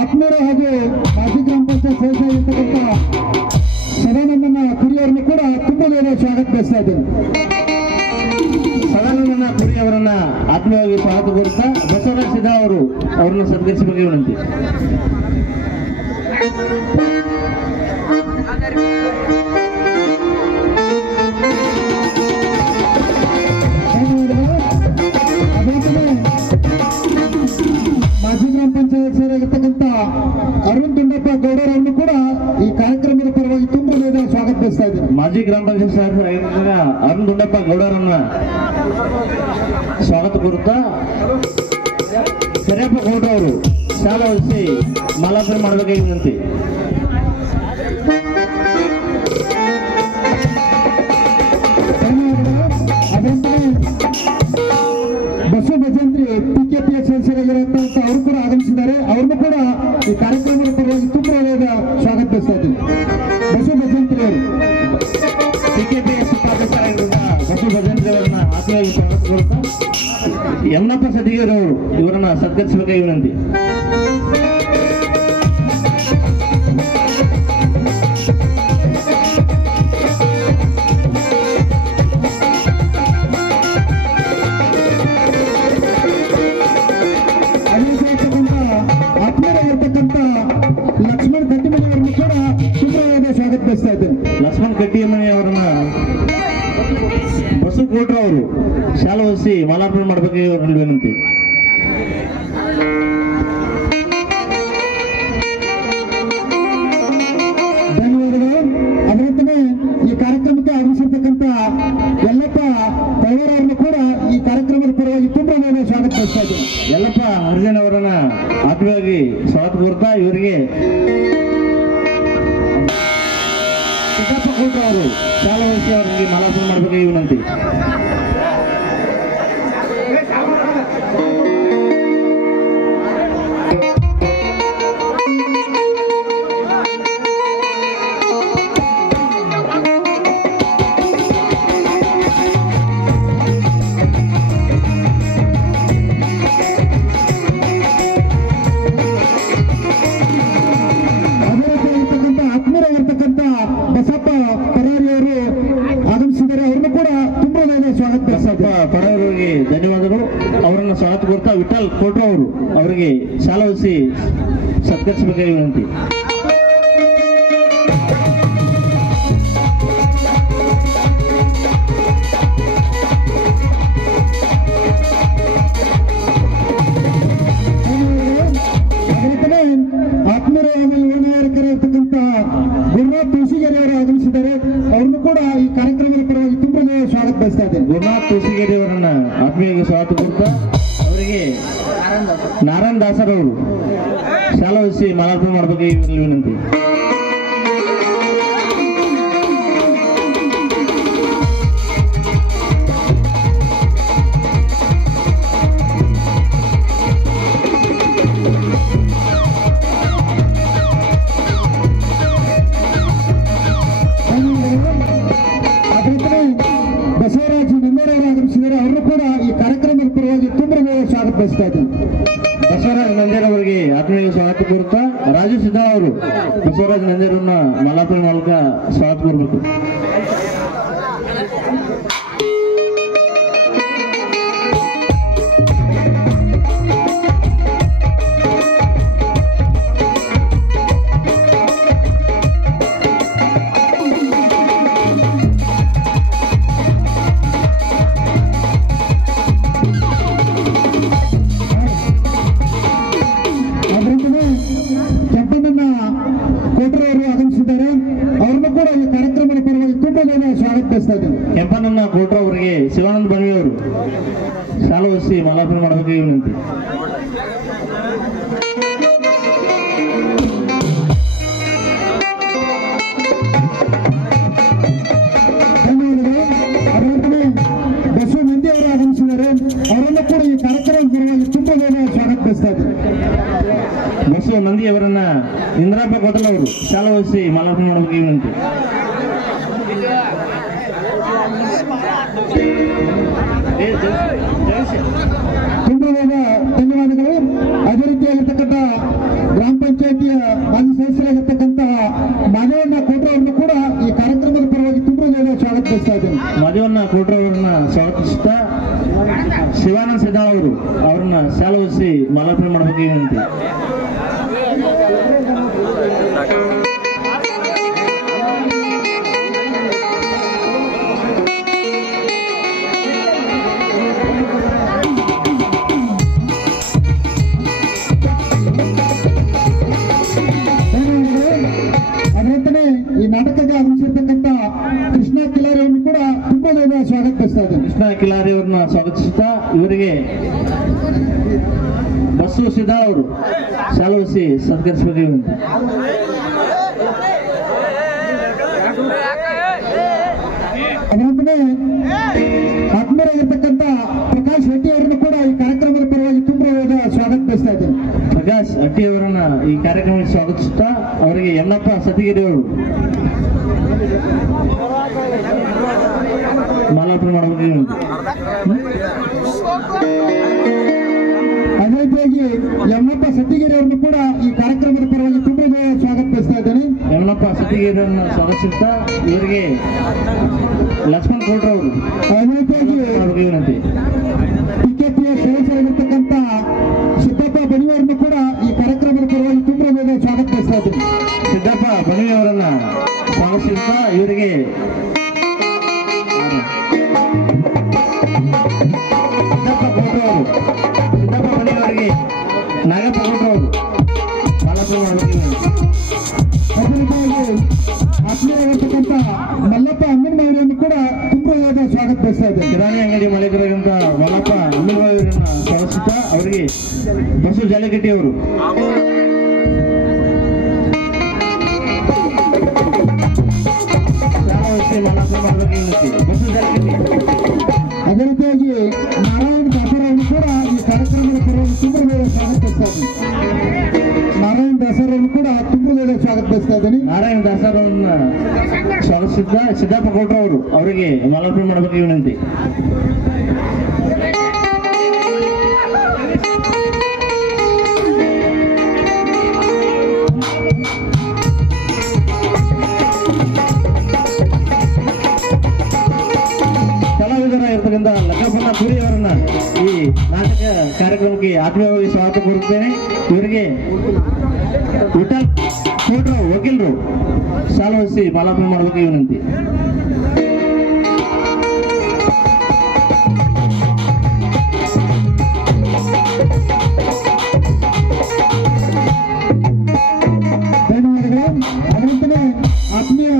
ಆತ್ಮೀಯರು ಹಾಗೂ ಮಾಜಿ ಗ್ರಾಮ ಪಂಚಾಯತ್ ಸದಸ್ಯರಾಗಿರ್ತಕ್ಕಂಥ ಸದಾನಂದನ ಕುರಿಯವರನ್ನು ಕೂಡ ತುಂಬಾ ಸ್ವಾಗತ ಬಯಸ್ತಾ ಇದ್ದೇನೆ. ಸದಾನಂದನ ಪುರಿ ಅವರನ್ನ ಆತ್ಮೀಯವಾಗಿ ಸ್ವಾಗತ ಕೋರುತ್ತಾ ಬಸವರಾಜ ಸಿದ್ದಾ ಅವರು ಅವರನ್ನು ಸತ್ಕರಿಸಬೇಕಾಗಿ ವಿನಂತಿ. ಮಾಜಿ ಗ್ರಾಮ ಪಂಚಾಯತ್ ಸೇರಿರ್ತಕ್ಕಂಥ ಅರುಣ್ ದುಂಡಪ್ಪ ಗೌಡರನ್ನು ಕೂಡ ಈ ಕಾರ್ಯಕ್ರಮದ ಪರವಾಗಿ ತುಂಬಾ ಸ್ವಾಗತ ಬಯಸ್ತಾ ಇದ್ದೇನೆ. ಮಾಜಿ ಗ್ರಾಮ ಪಂಚಾಯತ್ ಸದಸ್ಯರಾಗಿದ್ದ ಅರುಣ್ ದುಂಡಪ್ಪ ಗೌಡರನ್ನ ಸ್ವಾಗತ ಕೋರುತ್ತಾ ಕರಿಯಪ್ಪ ಗೌಡ್ರ ಅವರು ಶಾಲಾ ವಹಿಸಿ ಮಾಲಾರ್ಪಣೆ ಮಾಡಬೇಕಾಗಿ ವಿನಂತಿ. ಬಸವ ಭಜಂತ್ರಿ PKPS ಸದಸ್ಯರಾಗಿರುವಂತಹ ಅವರು ಕೂಡ ಆಗಮಿಸಿದ್ದಾರೆ. ಅವ್ರನ್ನು ಕೂಡ ಈ ಕಾರ್ಯಕ್ರಮದ ಪರವಾಗಿ ತುಂಬಾ ಸ್ವಾಗತ ಬಯಸ್ತಾ ಇದ್ದೀವಿ. ಬಸವ ಭಜಂತ್ರಿ ಅವರು PKPS ಉಪಾಧ್ಯಕ್ಷರಾಗಿರುವ ಬಸವ ಭಜಂತ್ರಿ ಅವರನ್ನ ಆತ್ಮೀಯವಾಗಿ ಸ್ವಾಗತ ಕೋರುತ್ತಾ ಯಮನಪ್ಪ ಸದಿಗೇರ್ ಅವರು ಇವರನ್ನ ಸತ್ಕರಿಸಬೇಕಾಗಿ ವಿನಂತಿ. ಆತ್ಮೀಯರಾಗಿರ್ತಕ್ಕಂಥ ಲಕ್ಷ್ಮಣ್ ಕಟ್ಟಿಮನಿ ಅವರನ್ನು ಕೂಡ ತುಂಬಾ ಸ್ವಾಗತ ಬಯಸ್ತಾ ಇದ್ದೇನೆ. ಲಕ್ಷ್ಮಣ್ ಕಟ್ಟಿಮನಿ ಅವರನ್ನ ಬಸವ ಕೋಟ್ರ ಅವರು ಶಾಲಾ ವಹಿಸಿ ಮಾಲಾರ್ಪಣೆ ಮಾಡಬೇಕಾಗಿ ಅವರಲ್ಲಿ ವಿನಂತಿ. ಧನ್ಯವಾದಗಳು. ಅದರಂತೆ ಈ ಕಾರ್ಯಕ್ರಮಕ್ಕೆ ಆಗಮಿಸಿರ್ತಕ್ಕಂಥ ಯಲ್ಲಪ್ಪ ಅವರನ್ನು ಕೂಡ ಈ ಕಾರ್ಯಕ್ರಮದ ಪರವಾಗಿ ತುಂಬಾ ಸ್ವಾಗತ ಬಯಸ್ತಾ ಇದ್ದೇನೆ. ಯಲ್ಲಪ್ಪ ಅರ್ಜುನ್ ಅವರನ್ನ ಆತ್ಮೀಯವಾಗಿ ಸ್ವಾಗತ ಕೋರ್ತಾ ಇವರಿಗೆ ಸಿದ್ದಪ್ಪ ಕೋಟ್ರ ಅವರು ಶಾಲಾ ವಹಿಸಿ ಅವರಿಗೆ ಮಾಲಾರ್ಪಣೆ ಮಾಡಬೇಕಾಗಿ ವಿನಂತಿ. ಆತ್ಮೀಯರಾಗಿರ್ತಕ್ಕಂಥ ಬಸಪ್ಪ ಪರಾರಿ ಅವರು ಆಗಮಿಸಿದ್ದಾರೆ. ಅವ್ರನ್ನು ಕೂಡ ತುಂಬಾ ಸ್ವಾಗತ ಬಸಪ್ಪ ಪಡೆಯವರಿಗೆ ಧನ್ಯವಾದಗಳು. ಅವರನ್ನು ಸ್ವಾಗತ ಕೋರ್ತಾ ವಿಠಲ್ ಕೋಟ್ರ ಅವರು ಅವರಿಗೆ ಶಾಲಾ ವಹಿಸಿ ಸತ್ಕರಿಸಬೇಕಾಗಿ ವಿನಂತಿ. ಆತ್ಮೀಯರಾಗಿರ್ತಕ್ಕಂಥ ಗುರುನಾಥ್ ತುಳಸಿಗೇರಿ ಅವರು ಆಗಮಿಸಿದ್ದಾರೆ. ಅವ್ರನ್ನು ಕೂಡ ಈ ಕಾರ್ಯಕ್ರಮದ ಪರವಾಗಿ ತುಂಬಾ ಸ್ವಾಗತ ಬಯಸ್ತಾ ಇದ್ದೇನೆ. ಗುರುನಾಥ್ ತುಳಸಿಗೇರಿ ಅವರನ್ನ ಆತ್ಮೀಯವಾಗಿ ಸ್ವಾಗತ ಕೋರ್ತಾ ಅವರಿಗೆ ನಾರಾಯಣ ದಾಸರವರು ಶಾಲಾ ವಹಿಸಿ ಮಾಲಾರ್ಪಣೆ ಮಾಡಬೇಕಾಗಿ ಇವರಲ್ಲಿ ವಿನಂತಿ. ಬಸವರಾಜ ನಂದೇರವರು ಆಗಮಿಸಿದ್ದಾರೆ. ಅವರು ಕೂಡ ಈ ಕಾರ್ಯಕ್ರಮದ ಪರವಾಗಿ ತುಂಬಾ ಸ್ವಾಗತ ಬಯಸ್ತಾ ಇದ್ದಾರೆ. ಬಸವರಾಜ ನಂದೇರ್ ಅವರಿಗೆ ಆತ್ಮೀಯ ಸ್ವಾಗತ ಕೋರುತ್ತಾ ರಾಜು ಸಿದ್ದಾ ಅವರು ಬಸವರಾಜ ನಂದೇರನ್ನ ಮಾಲಾರ್ಪಣೆ ಮೂಲಕ ಸ್ವಾಗತ ಕೋರಬೇಕು. ಕೆಂಪಣ್ಣನ ಕೋಟ್ರವರು ಆಗಮಿಸಿದ್ದಾರೆ. ಅವ್ರನ್ನು ಕೂಡ ಈ ಕಾರ್ಯಕ್ರಮದ ಪರವಾಗಿ ತುಂಬಾ ಸ್ವಾಗತ ಬಯಸ್ತಾ ಇದ್ದೇನೆ. ಕೆಂಪನನ್ನ ಕೋಟ್ರ ಅವರಿಗೆ ಶಿವಾನಂದ ಬಣವಿ ಅವರು ಶಾಲಾ ವಹಿಸಿ ಮಾಲಾರ್ಪಣೆ ಮಾಡಬೇಕಾಗಿ ವಿನಂತಿ. ಬಸವ ನಂದಿ ಅವರನ್ನ ಇಂದ್ರಪ್ಪ ಕೊತ್ತಲ ಅವರು ಶಾಲಾ ವಹಿಸಿ ಮಾಲಾರ್ಪಣೆ ಮಾಡಬೇಕು ವಿನಂತಿ. ತುಂಬವಾದ ಧನ್ಯವಾದಗಳು. ಅದೇ ರೀತಿಯಾಗಿರ್ತಕ್ಕಂಥ ಗ್ರಾಮ ಪಂಚಾಯಿತಿಯ ಮಾಜಿ ಸದಸ್ಯರಾಗಿರ್ತಕ್ಕಂತಹ ಮಾಧವಣ್ಣ ಕೋಟ್ರೆ ಅವರನ್ನು ಕೂಡ ಈ ಕಾರ್ಯಕ್ರಮದ ಪರವಾಗಿ ತುಂಬಾ ಸ್ವಾಗತ ಬಯಸ್ತಾ ಇದ್ದೇನೆ. ಮಾಧವಣ್ಣ ಕೋಟ್ರೆ ಅವರನ್ನ ಸ್ವಾಗತಿಸುತ್ತಾ ಶಿವಾನಂದ ಸಿದ್ದಾಳ್ ಅವರು ಅವರನ್ನ ಶಾಲಾ ವಹಿಸಿ ಮಾಲಾರ್ಪಣೆ ಮಾಡಬೇಕು ವಿನಂತಿ. ಅದರಂತೆ ಈ ನಾಟಕಕ್ಕೆ ಆಗಮಿಸಿರ್ತಕ್ಕಂಥ ಕೃಷ್ಣ ಕಿಲಾರಿ ಅವರನ್ನು ಕೂಡ ತುಂಬಾ ಸ್ವಾಗತ ಬಯಸ್ತಾ ಇದ್ದೇನೆ. ಕೃಷ್ಣ ಕಿಲಾರಿ ಅವರನ್ನ ಸ್ವಾಗತಿಸುತ್ತಾ ಇವರಿಗೆ ಬಸವ ಸಿದ್ದಾಳ್ ಅವರು ಶಾಲಾ ವಹಿಸಿ ಸತ್ಕರಿಸಬೇಕು ವಿನಂತಿ. ಅದರಂತೆ ಆತ್ಮೀಯರಾಗಿರ್ತಕ್ಕಂಥ ಪ್ರಕಾಶ್ ಹೆಟ್ಟಿ ಅವರನ್ನು ಕೂಡ ಈ ಕಾರ್ಯಕ್ರಮದ ಪರವಾಗಿ ತುಂಬಾ ಸ್ವಾಗತ ಬಯಸ್ತಾ ಇದ್ದೇನೆ. ಪ್ರಕಾಶ್ ಹಟ್ಟಿ ಅವರನ್ನ ಈ ಕಾರ್ಯಕ್ರಮಕ್ಕೆ ಸ್ವಾಗತಿಸುತ್ತಾ ಅವರಿಗೆ ಯನ್ನಪ್ಪ ಸತಿಗಿರಿ ಅವರು ಮಾಲಾರ್ಪಣೆ ಮಾಡಬೇಕು ವಿನಂತಿ. ಅದೇ ರೀತಿಯಾಗಿ ಯಮನಪ್ಪ ಸತ್ತಿಗೆರೆ ಅವರನ್ನು ಕೂಡ ಈ ಕಾರ್ಯಕ್ರಮದ ಪರವಾಗಿ ತುಂಬಾ ಸ್ವಾಗತ ಬಯಸ್ತಾ ಇದ್ದೇನೆ. ಯಮನಪ್ಪ ಸತಿಗಿರಿಯವರನ್ನು ಸ್ವಾಗತಿಸುತ್ತಾ ಇವರಿಗೆ ಲಕ್ಷ್ಮಣ್ ಕೋಟ್ರೆ ಅವರು ಅದೇ ರೀತಿಯಾಗಿ ಮಾಡಬೇಕು ವಿನಂತಿ. ಪಿಕೆಪಿಯ ಸದಸ್ಯರಾಗಿರ್ತಕ್ಕಂಥ ಸಿದ್ದಪ್ಪ ಬಣಿಯವರನ್ನು ಕೂಡ ಈ ಕಾರ್ಯಕ್ರಮದ ಪರವಾಗಿ ತುಂಬಾ ಸ್ವಾಗತ ಬಯಸ್ತಾ ಇದ್ದೇನೆ. ಸಿದ್ದಪ್ಪ ಬಣವಿ ಅವರನ್ನ ಸ್ವಾಗತಿಸುತ್ತಾ ಇವರಿಗೆ ಸಿದ್ದಪ್ಪ ಕೋಟ್ರೆ ಅವರು ಸಿದ್ದಪ್ಪ ಬಣವಿ ಅವರಿಗೆ ನಾಗಪ್ಪ ಕೋಟ್ರೆ ಅವರು ಮಾಲಾರ್ಪಣೆ ಮಾಡಬೇಕು ವಿನಂತಿ. ಅದೇ ರೀತಿಯಾಗಿ ಆತ್ಮೀಯರಾಗಿರ್ತಕ್ಕಂಥ ಮಲ್ಲಪ್ಪ ಅಮ್ಮನವರನ್ನು ಕೂಡ ತುಂಬಾ ಸ್ವಾಗತ ಬಯಸ್ತಾ ಇದ್ದೇನೆ. ಕಿರಾಣಿ ಅಂಗಡಿ ಮಾಲೀಕರಾದಂಥ ಮಲ್ಲಪ್ಪ ಅಮ್ಮನವರನ್ನ ಸ್ವಾಗತಿಸುತ್ತಾ ಅವರಿಗೆ ಬಸವ ಜಾಲಗಟ್ಟಿ ಅವರು ಶಾಲಾ ವಹಿಸಿ ಮಾಲಾರ್ಪಣೆ ಮಾಡಬೇಕು ವಿನಂತಿ. ಬಸವ ಜಾಲಗಟ್ಟಿ. ಅದೇ ರೀತಿಯಾಗಿ ನಾರಾಯಣ ದಾಸರವನ್ನು ಕೂಡ ಈ ಕಾರ್ಯಕ್ರಮದ ಪರವಾಗಿ ತುಂಬಾ ಸ್ವಾಗತ ಬಯಸ್ತಾ ಇದ್ದೇನೆ. ನಾರಾಯಣ ದಾಸರನ್ನು ಕೂಡ ತುಂಬಾ ಸ್ವಾಗತ ಬಯಸ್ತಾ ಇದ್ದೇನೆ. ನಾರಾಯಣ ದಾಸರವನ್ನ ಸ್ವಾಗತಿಸಿದ್ದ ಸಿದ್ದಪ್ಪ ಕೋಟ್ರೆ ಅವರು ಅವರಿಗೆ ಮಾಲಾರ್ಪಣೆ ಮಾಡಬೇಕು ವಿನಂತಿ. ಕಲಾವಿದರಾಗಿರ್ತಕ್ಕಂಥ ಲಕ್ಕಪ್ಪನ ಪುರಿ ಅವರನ್ನ ಈ ನಾಟಕ ಕಾರ್ಯಕ್ರಮಕ್ಕೆ ಆತ್ಮೀಯವಾಗಿ ಸ್ವಾಗತ ಕೋರುತ್ತೇನೆ. ಇವರಿಗೆ ವಿಠಲ್ ಕೋಟ್ರೆ ವಕೀಲರು ಶಾಲಾ ವಹಿಸಿ ಮಾಲಾರ್ಪಣೆ ಮಾಡಬೇಕು ವಿನಂತಿ. ಧನ್ಯವಾದಗಳು. ಅದರಂತೆ ಆತ್ಮೀಯ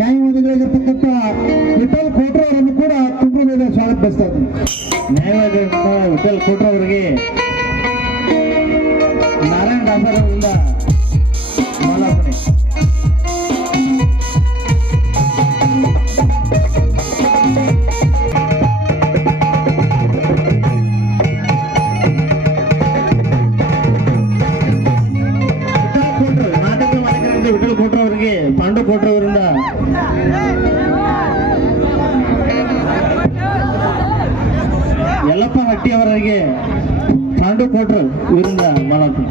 ನ್ಯಾಯವಾದಿಗಳಾಗಿರ್ತಕ್ಕಂಥ ವಿಠಲ್ ಕೋಟ್ರೆ ಅವರನ್ನು ಕೂಡ ತುಂಬಾ ಸ್ವಾಗತ ಬಯಸ್ತಾ ಇದ್ದೇನೆ. ನ್ಯಾಯವಾದಿಯಾದಂಥ ವಿಠಲ್ ಕೋಟ್ರೆ ಅವರಿಗೆ ನಾರಾಯಣ ದಾಸರವರಿಂದ ಮಾಲಾರ್ಪಣೆ. ನಾಟಕ ಮಾಲೀಕರಿಂದ ವಿಠಲ್ ಕೋಟ್ರೆ ಅವರಿಗೆ ಪಾಂಡು ಕೋಟ್ರೆ ಅವರಿಂದ ಯಲ್ಲಪ್ಪ ಹಟ್ಟಿ ಅವರಿಗೆ ಪಾಂಡು ಕೋಟ್ರೆ ಇವರಿಂದ ಮಾಲಾರ್ಪಣೆ.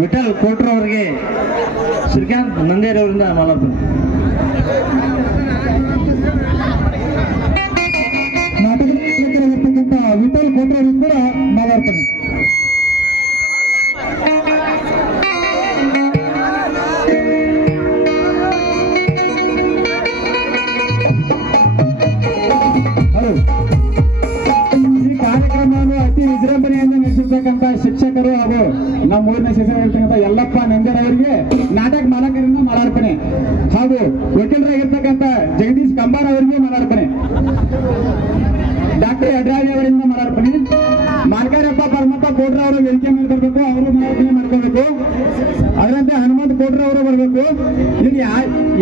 ವಿಠಲ್ ಕೋಟ್ರೆ ಅವರಿಗೆ ಶ್ರೀಕಾಂತ್ ನಂದೇರ್ ಅವರಿಂದ ಮಾಲಾರ್ಪಣೆ. ನಾಟಕದಲ್ಲಿರ್ತಕ್ಕಂಥ ವಿಠಲ್ ಕೋಟ್ರೆ ಅವರಿಗೂ ಕೂಡ ಮಾಲಾರ್ಪಣೆ. ಹಲೋ. ಈ ಕಾರ್ಯಕ್ರಮವನ್ನು ಅತಿ ವಿಜೃಂಭಣೆಯಿಂದ ನಡೆಸಿರ್ತಕ್ಕಂಥ ಶಿಕ್ಷಕರು ಹಾಗೂ ನಮ್ಮ ಊರಿನ ಶಿಕ್ಷಕರಾಗಿರ್ತಕ್ಕಂಥ ಯಲ್ಲಪ್ಪ ನಂದೇರ್ ಅವರಿಗೆ ನಾಟಕ ಮಾಲಕರಿಂದ ಮಾಲಾರ್ಪಣೆ ಹಾಗೂ ವಕೀಲರಾಗಿರ್ತಕ್ಕಂಥ ಜಗದೀಶ್ ಕಂಬಾರ್ ಅವರಿಗೆ ಮಾಲಾರ್ಪಣೆ. ಡಾಕ್ಟರ್ ಅಡ್ರಾಜ್ ಅವರಿಂದ ಮಾಲಾರ್ಪಣೆ. ಮಾಲ್ಕಾರಪ್ಪ ಪರಮಪ್ಪ ಕೋಟ ಕೋಟ್ರ ಅವರು ವೇದಿಕೆ ಮೇಲೆ ಬರಬೇಕು, ಅವರು ಮಾರಾಟನೆ ಮಾಡ್ಕೋಬೇಕು. ಅದರಂತೆ ಹನುಮಂತ ಕೋಟ್ರ ಅವರು ಬರಬೇಕು. ಇದು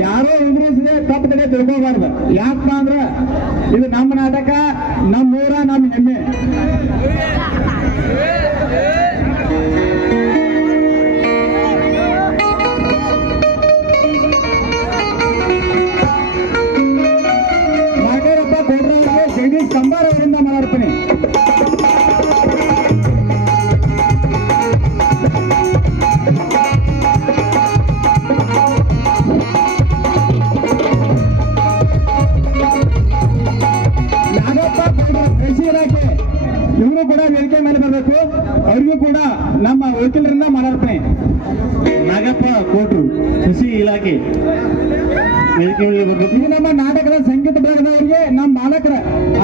ಯಾರೋ ಇದ್ರೆ ತಪ್ಪು ಕಡೆ ತಿಳ್ಕೋಬಾರ್ದು. ಯಾಕಪ್ಪ ಅಂದ್ರ ಇದು ನಮ್ಮ ನಾಟಕ, ನಮ್ಮ ಊರ, ನಮ್ಮ ಹೆಮ್ಮೆ. ನಾಗೇರಪ್ಪ ಕೋಟ್ರ ಅವರಿಗೆ ಜಗದೀಶ್ ಕಂಬಾರ್ ಅವರಿಂದ ಮಾತಾಡ್ತೀನಿ. ಇವರು ಕೂಡ ವೇದಿಕೆ ಮೇಲೆ ಬರಬೇಕು. ಅವ್ರಿಗೂ ಕೂಡ ನಮ್ಮ ವಕೀಲರಿಂದ ಮಾತಾಡ್ತೀನಿ. ನಾಗಪ್ಪ ಕೋಟ್ರು ಕೃಷಿ ಇಲಾಖೆ ವೇದಿಕೆ ಮೇಲೆ ಬರಬೇಕು. ಇದು ನಮ್ಮ ನಾಟಕದ ಸಂಗೀತ ವಿಭಾಗದವರಿಗೆ ನಮ್ಮ ಮಾಲಕರ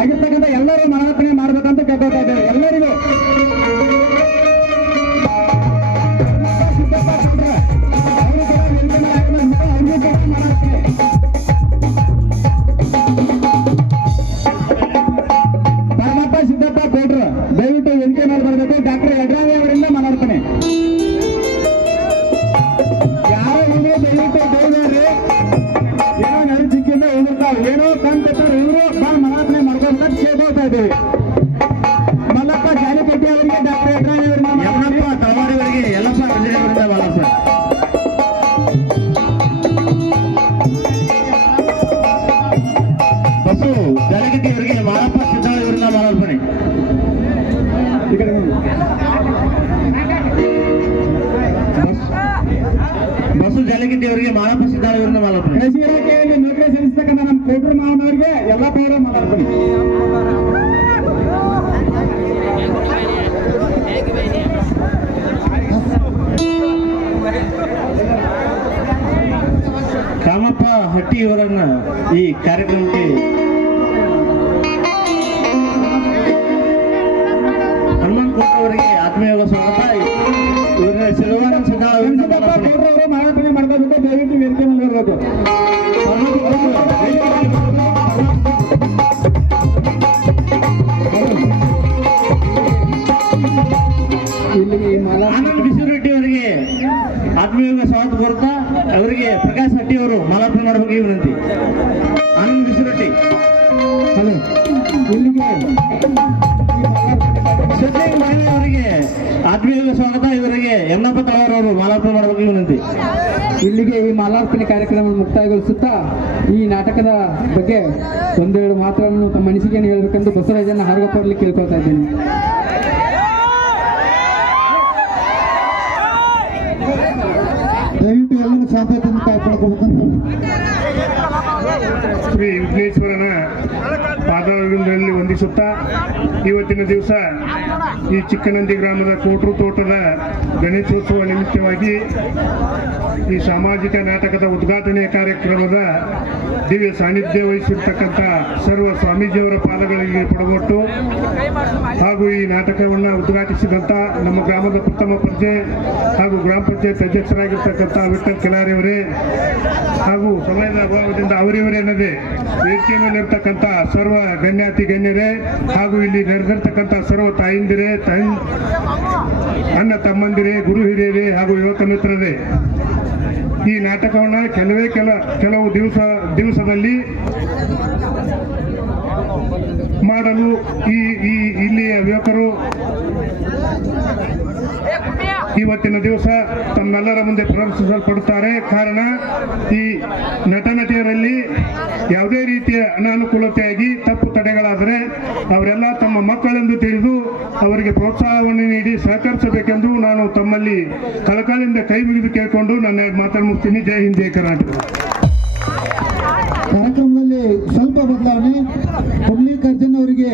ಆಗಿರ್ತಕ್ಕಂಥ ಎಲ್ಲರೂ ಮಾತಾಡ್ತೀನಿ ಮಾಡ್ಬೇಕಂತ ಕೇಳ್ಕೊಳ್ತಾ ಇದ್ದೇವೆ ಎಲ್ಲರಿಗೂ. ಸಿದ್ದಪ್ಪ ಕೋಟ್ರ ದಯವಿಟ್ಟು ವೇದಿಕೆ ಮೇಲೆ ಬರಬೇಕು. ಡಾಕ್ಟರ್ ಯಡ್ರಾವಿ ಅವರಿಂದ ಮಾತಾಡ್ತಾನೆ. ಯಾರೋ ಇವರು ದಯವಿಟ್ಟು ದಯವ್ರಿ ಏನೋ ನರಿಚಿಕ್ಕಿಂದ ಉಳಿರ್ತಾವ, ಏನೋ ಕಂತಿರ್ತಾರೆ, ಇವರು ಬಹಳ ಮಾತಾಡ್ತಾನೆ ಮಾಡ್ಕೋಬೇಕಂತ ಕೇಳ್ಕೊಳ್ತಾ ಇದ್ದೀವಿ. ಮಲ್ಲಪ್ಪ ಜಾಲಿಕಟ್ಟಿ ಅವರಿಗೆ ಡಾಕ್ಟರ್ ಯಡ್ರಾವಿ ಅವರಿಂದ, ಯಮನಪ್ಪ ತಳವಾಡಿ ಅವರಿಗೆ ಯಲ್ಲಪ್ಪ ಗಜರೆ ಅವರಿಂದ ಮಲ್ಲಪ್ಪ, ಬಸು ಜಾಲಿಕಟ್ಟಿ ಅವರಿಗೆ ಮಾಳಪ್ಪ ಸಿದ್ದಾಳ ಇವರಿಂದ ಮಾಲಾರ್ಪಣೆ. ಬಸು ಜಾಲಿಕಟ್ಟಿ ಅವರಿಗೆ ಮಾಳಪ್ಪ ಸಿದ್ದಾಳ ಇವರಿಂದ ಮಾಲಾರ್ಪಣೆ. ಕೃಷಿ ಇಲಾಖೆಯಲ್ಲಿ ನೌಕರಿ ಸಲ್ಲಿಸತಕ್ಕಂಥ ನಮ್ಮ ಕೋಟ್ರ ಮಾವನವರಿಗೆ ಯಲ್ಲಪ್ಪ ಅವರ ಮಾತಾಡ್ತೀನಿ. ಕಾಮಪ್ಪ ಹಟ್ಟಿ ಇವರನ್ನ ಈ ಕಾರ್ಯಕ್ರಮಕ್ಕೆ ಹನುಮಂತ ಕೋಟ್ರ ಅವರಿಗೆ ಆತ್ಮೀಯ ಸ್ವಾಗತ. ಇವರ ಶಿವವಾನಂದ ಸಿದ್ದಾಳ ಅವರಿಂದ ಮಾಲಾರ್ಪಣೆ. ಕೋಟ್ರ ಅವರು ಮಾರಾಟನೆ ಮಾಡ್ಕೋಬೇಕು. ದಯವಿಟ್ಟು ವೇದಿಕೆ ಮೇಲೆ ಬರಬೇಕು. ಆನಂದ್ ಬಿಸಿರೆಡ್ಡಿ ಅವರಿಗೆ ಆತ್ಮೀಯ ಸ್ವಾಗತ ಕೋರ್ತಾ ಅವರಿಗೆ ಪ್ರಕಾಶ್ ಹಟ್ಟಿ ಅವರು ಮಾಲಾರ್ಪಣೆ ಮಾಡಬೇಕು ಈ ವಿನಂತಿ. ಆನಂದ್ ಬಿಸಿರೆಡ್ಡಿ ಇಲ್ಲಿಗೆ ಸದ್ಯ ಅವರಿಗೆ ಆತ್ಮೀಯ ಸ್ವಾಗತ. ಇವರಿಗೆ ಯಮನಪ್ಪ ತಳವಾರ್ ಅವರು ಮಾಲಾರ್ಪಣೆ ಮಾಡಬೇಕು ಈ ವಿನಂತಿ. ಇಲ್ಲಿಗೆ ಈ ಮಾಲಾರ್ಪಣೆ ಕಾರ್ಯಕ್ರಮ ಮುಕ್ತಾಯಗೊಳಿಸುತ್ತಾ ಈ ನಾಟಕದ ಬಗ್ಗೆ ಒಂದೆರಡು ಮಾತುಗಳನ್ನು ತಮ್ಮ ಅನಿಸಿಕೆಯನ್ನು ಹೇಳಬೇಕೆಂದು ಬಸವರಾಜನ ಹರಗಪ್ಪಲ್ಲಿ ಕೇಳ್ಕೊಳ್ತಾ ಇದ್ದೀನಿ. ದಯವಿಟ್ಟು ಎಲ್ಲರೂ ಶಾಂತತೆಯನ್ನು ಕಾಪಾಡ್ಕೋಬೇಕಂತ ಶ್ರೀ ವಿಘ್ನೇಶ್ವರನ ಪಾದಗಳಲ್ಲಿ ವಂದಿಸುತ್ತಾ ಇವತ್ತಿನ ದಿವಸ ಈ ಚಿಕ್ಕನಂದಿ ಗ್ರಾಮದ ಕೋಟ್ರು ತೋಟದ ಗಣೇಶೋತ್ಸವ ನಿಮಿತ್ತವಾಗಿ ಈ ಸಾಮಾಜಿಕ ನಾಟಕದ ಉದ್ಘಾಟನೆಯ ಕಾರ್ಯಕ್ರಮದ ದಿವ್ಯ ಸಾನ್ನಿಧ್ಯ ವಹಿಸಿರ್ತಕ್ಕಂಥ ಸರ್ವ ಸ್ವಾಮೀಜಿಯವರ ಪಾದಗಳಿಗೆ ಪಡಗೊಟ್ಟು ಹಾಗೂ ಈ ನಾಟಕವನ್ನು ಉದ್ಘಾಟಿಸಿದಂಥ ನಮ್ಮ ಗ್ರಾಮದ ಪ್ರಥಮ ಪ್ರಜೆ ಹಾಗೂ ಗ್ರಾಮ ಪಂಚಾಯತ್ ಅಧ್ಯಕ್ಷರಾಗಿರ್ತಕ್ಕಂಥ ವಿಠಲ್ ಕಿಲಾರಿ ಅವರೇ ಹಾಗೂ ಸಮಯದ ಅಭಾವದಿಂದ ಅವರಿವರೇನದೇ ವೇದಿಕೆ ಮೇಲಿರ್ತಕ್ಕಂಥ ಸರ್ವ ಗಣ್ಯಾತಿ ಗಣ್ಯರೇ ಹಾಗೂ ಇಲ್ಲಿ ನೆರೆದಿರ್ತಕ್ಕಂಥ ಸರ್ವ ತಾಯಿಂದಿರೇ ಅಣ್ಣ ತಮ್ಮಂದಿರೇ ಗುರು ಹಿರಿಯರೇ ಹಾಗೂ ಯುವಕ ಮಿತ್ರರೇ, ಈ ನಾಟಕವನ್ನು ಕೆಲವು ದಿವಸದಲ್ಲಿ ಮಾಡಲು ಇಲ್ಲಿಯ ಯುವಕರು ಇವತ್ತಿನ ದಿವಸ ತಮ್ಮೆಲ್ಲರ ಮುಂದೆ ಪ್ರದರ್ಶಿಸಲ್ಪಡುತ್ತಾರೆ. ಕಾರಣ ಈ ನಟನಟಿಯರಲ್ಲಿ ಯಾವುದೇ ರೀತಿಯ ಅನಾನುಕೂಲತೆಯಾಗಿ ತಪ್ಪು ತಡೆಗಳಾದರೆ ಅವರೆಲ್ಲ ತಮ್ಮ ಮಕ್ಕಳೆಂದು ತಿಳಿದು ಅವರಿಗೆ ಪ್ರೋತ್ಸಾಹವನ್ನು ನೀಡಿ ಸಹಕರಿಸಬೇಕೆಂದು ನಾನು ತಮ್ಮಲ್ಲಿ ಕಳಕಳಿಯಿಂದ ಕೈ ಮುಗಿದು ಕೇಳಿಕೊಂಡು ನನ್ನ ಮಾತನ್ನು ಮುಗಿಸ್ತೀನಿ. ಜೈ ಹಿಂದ್, ಜೈ ಕರ್ನಾಟಕ. ಕಾರ್ಯಕ್ರಮದಲ್ಲಿ ಸ್ವಲ್ಪ ಬದಲಾವಣೆ. ಪುಂಡ್ಲಿಕರ್ಜನ್ ಅವರಿಗೆ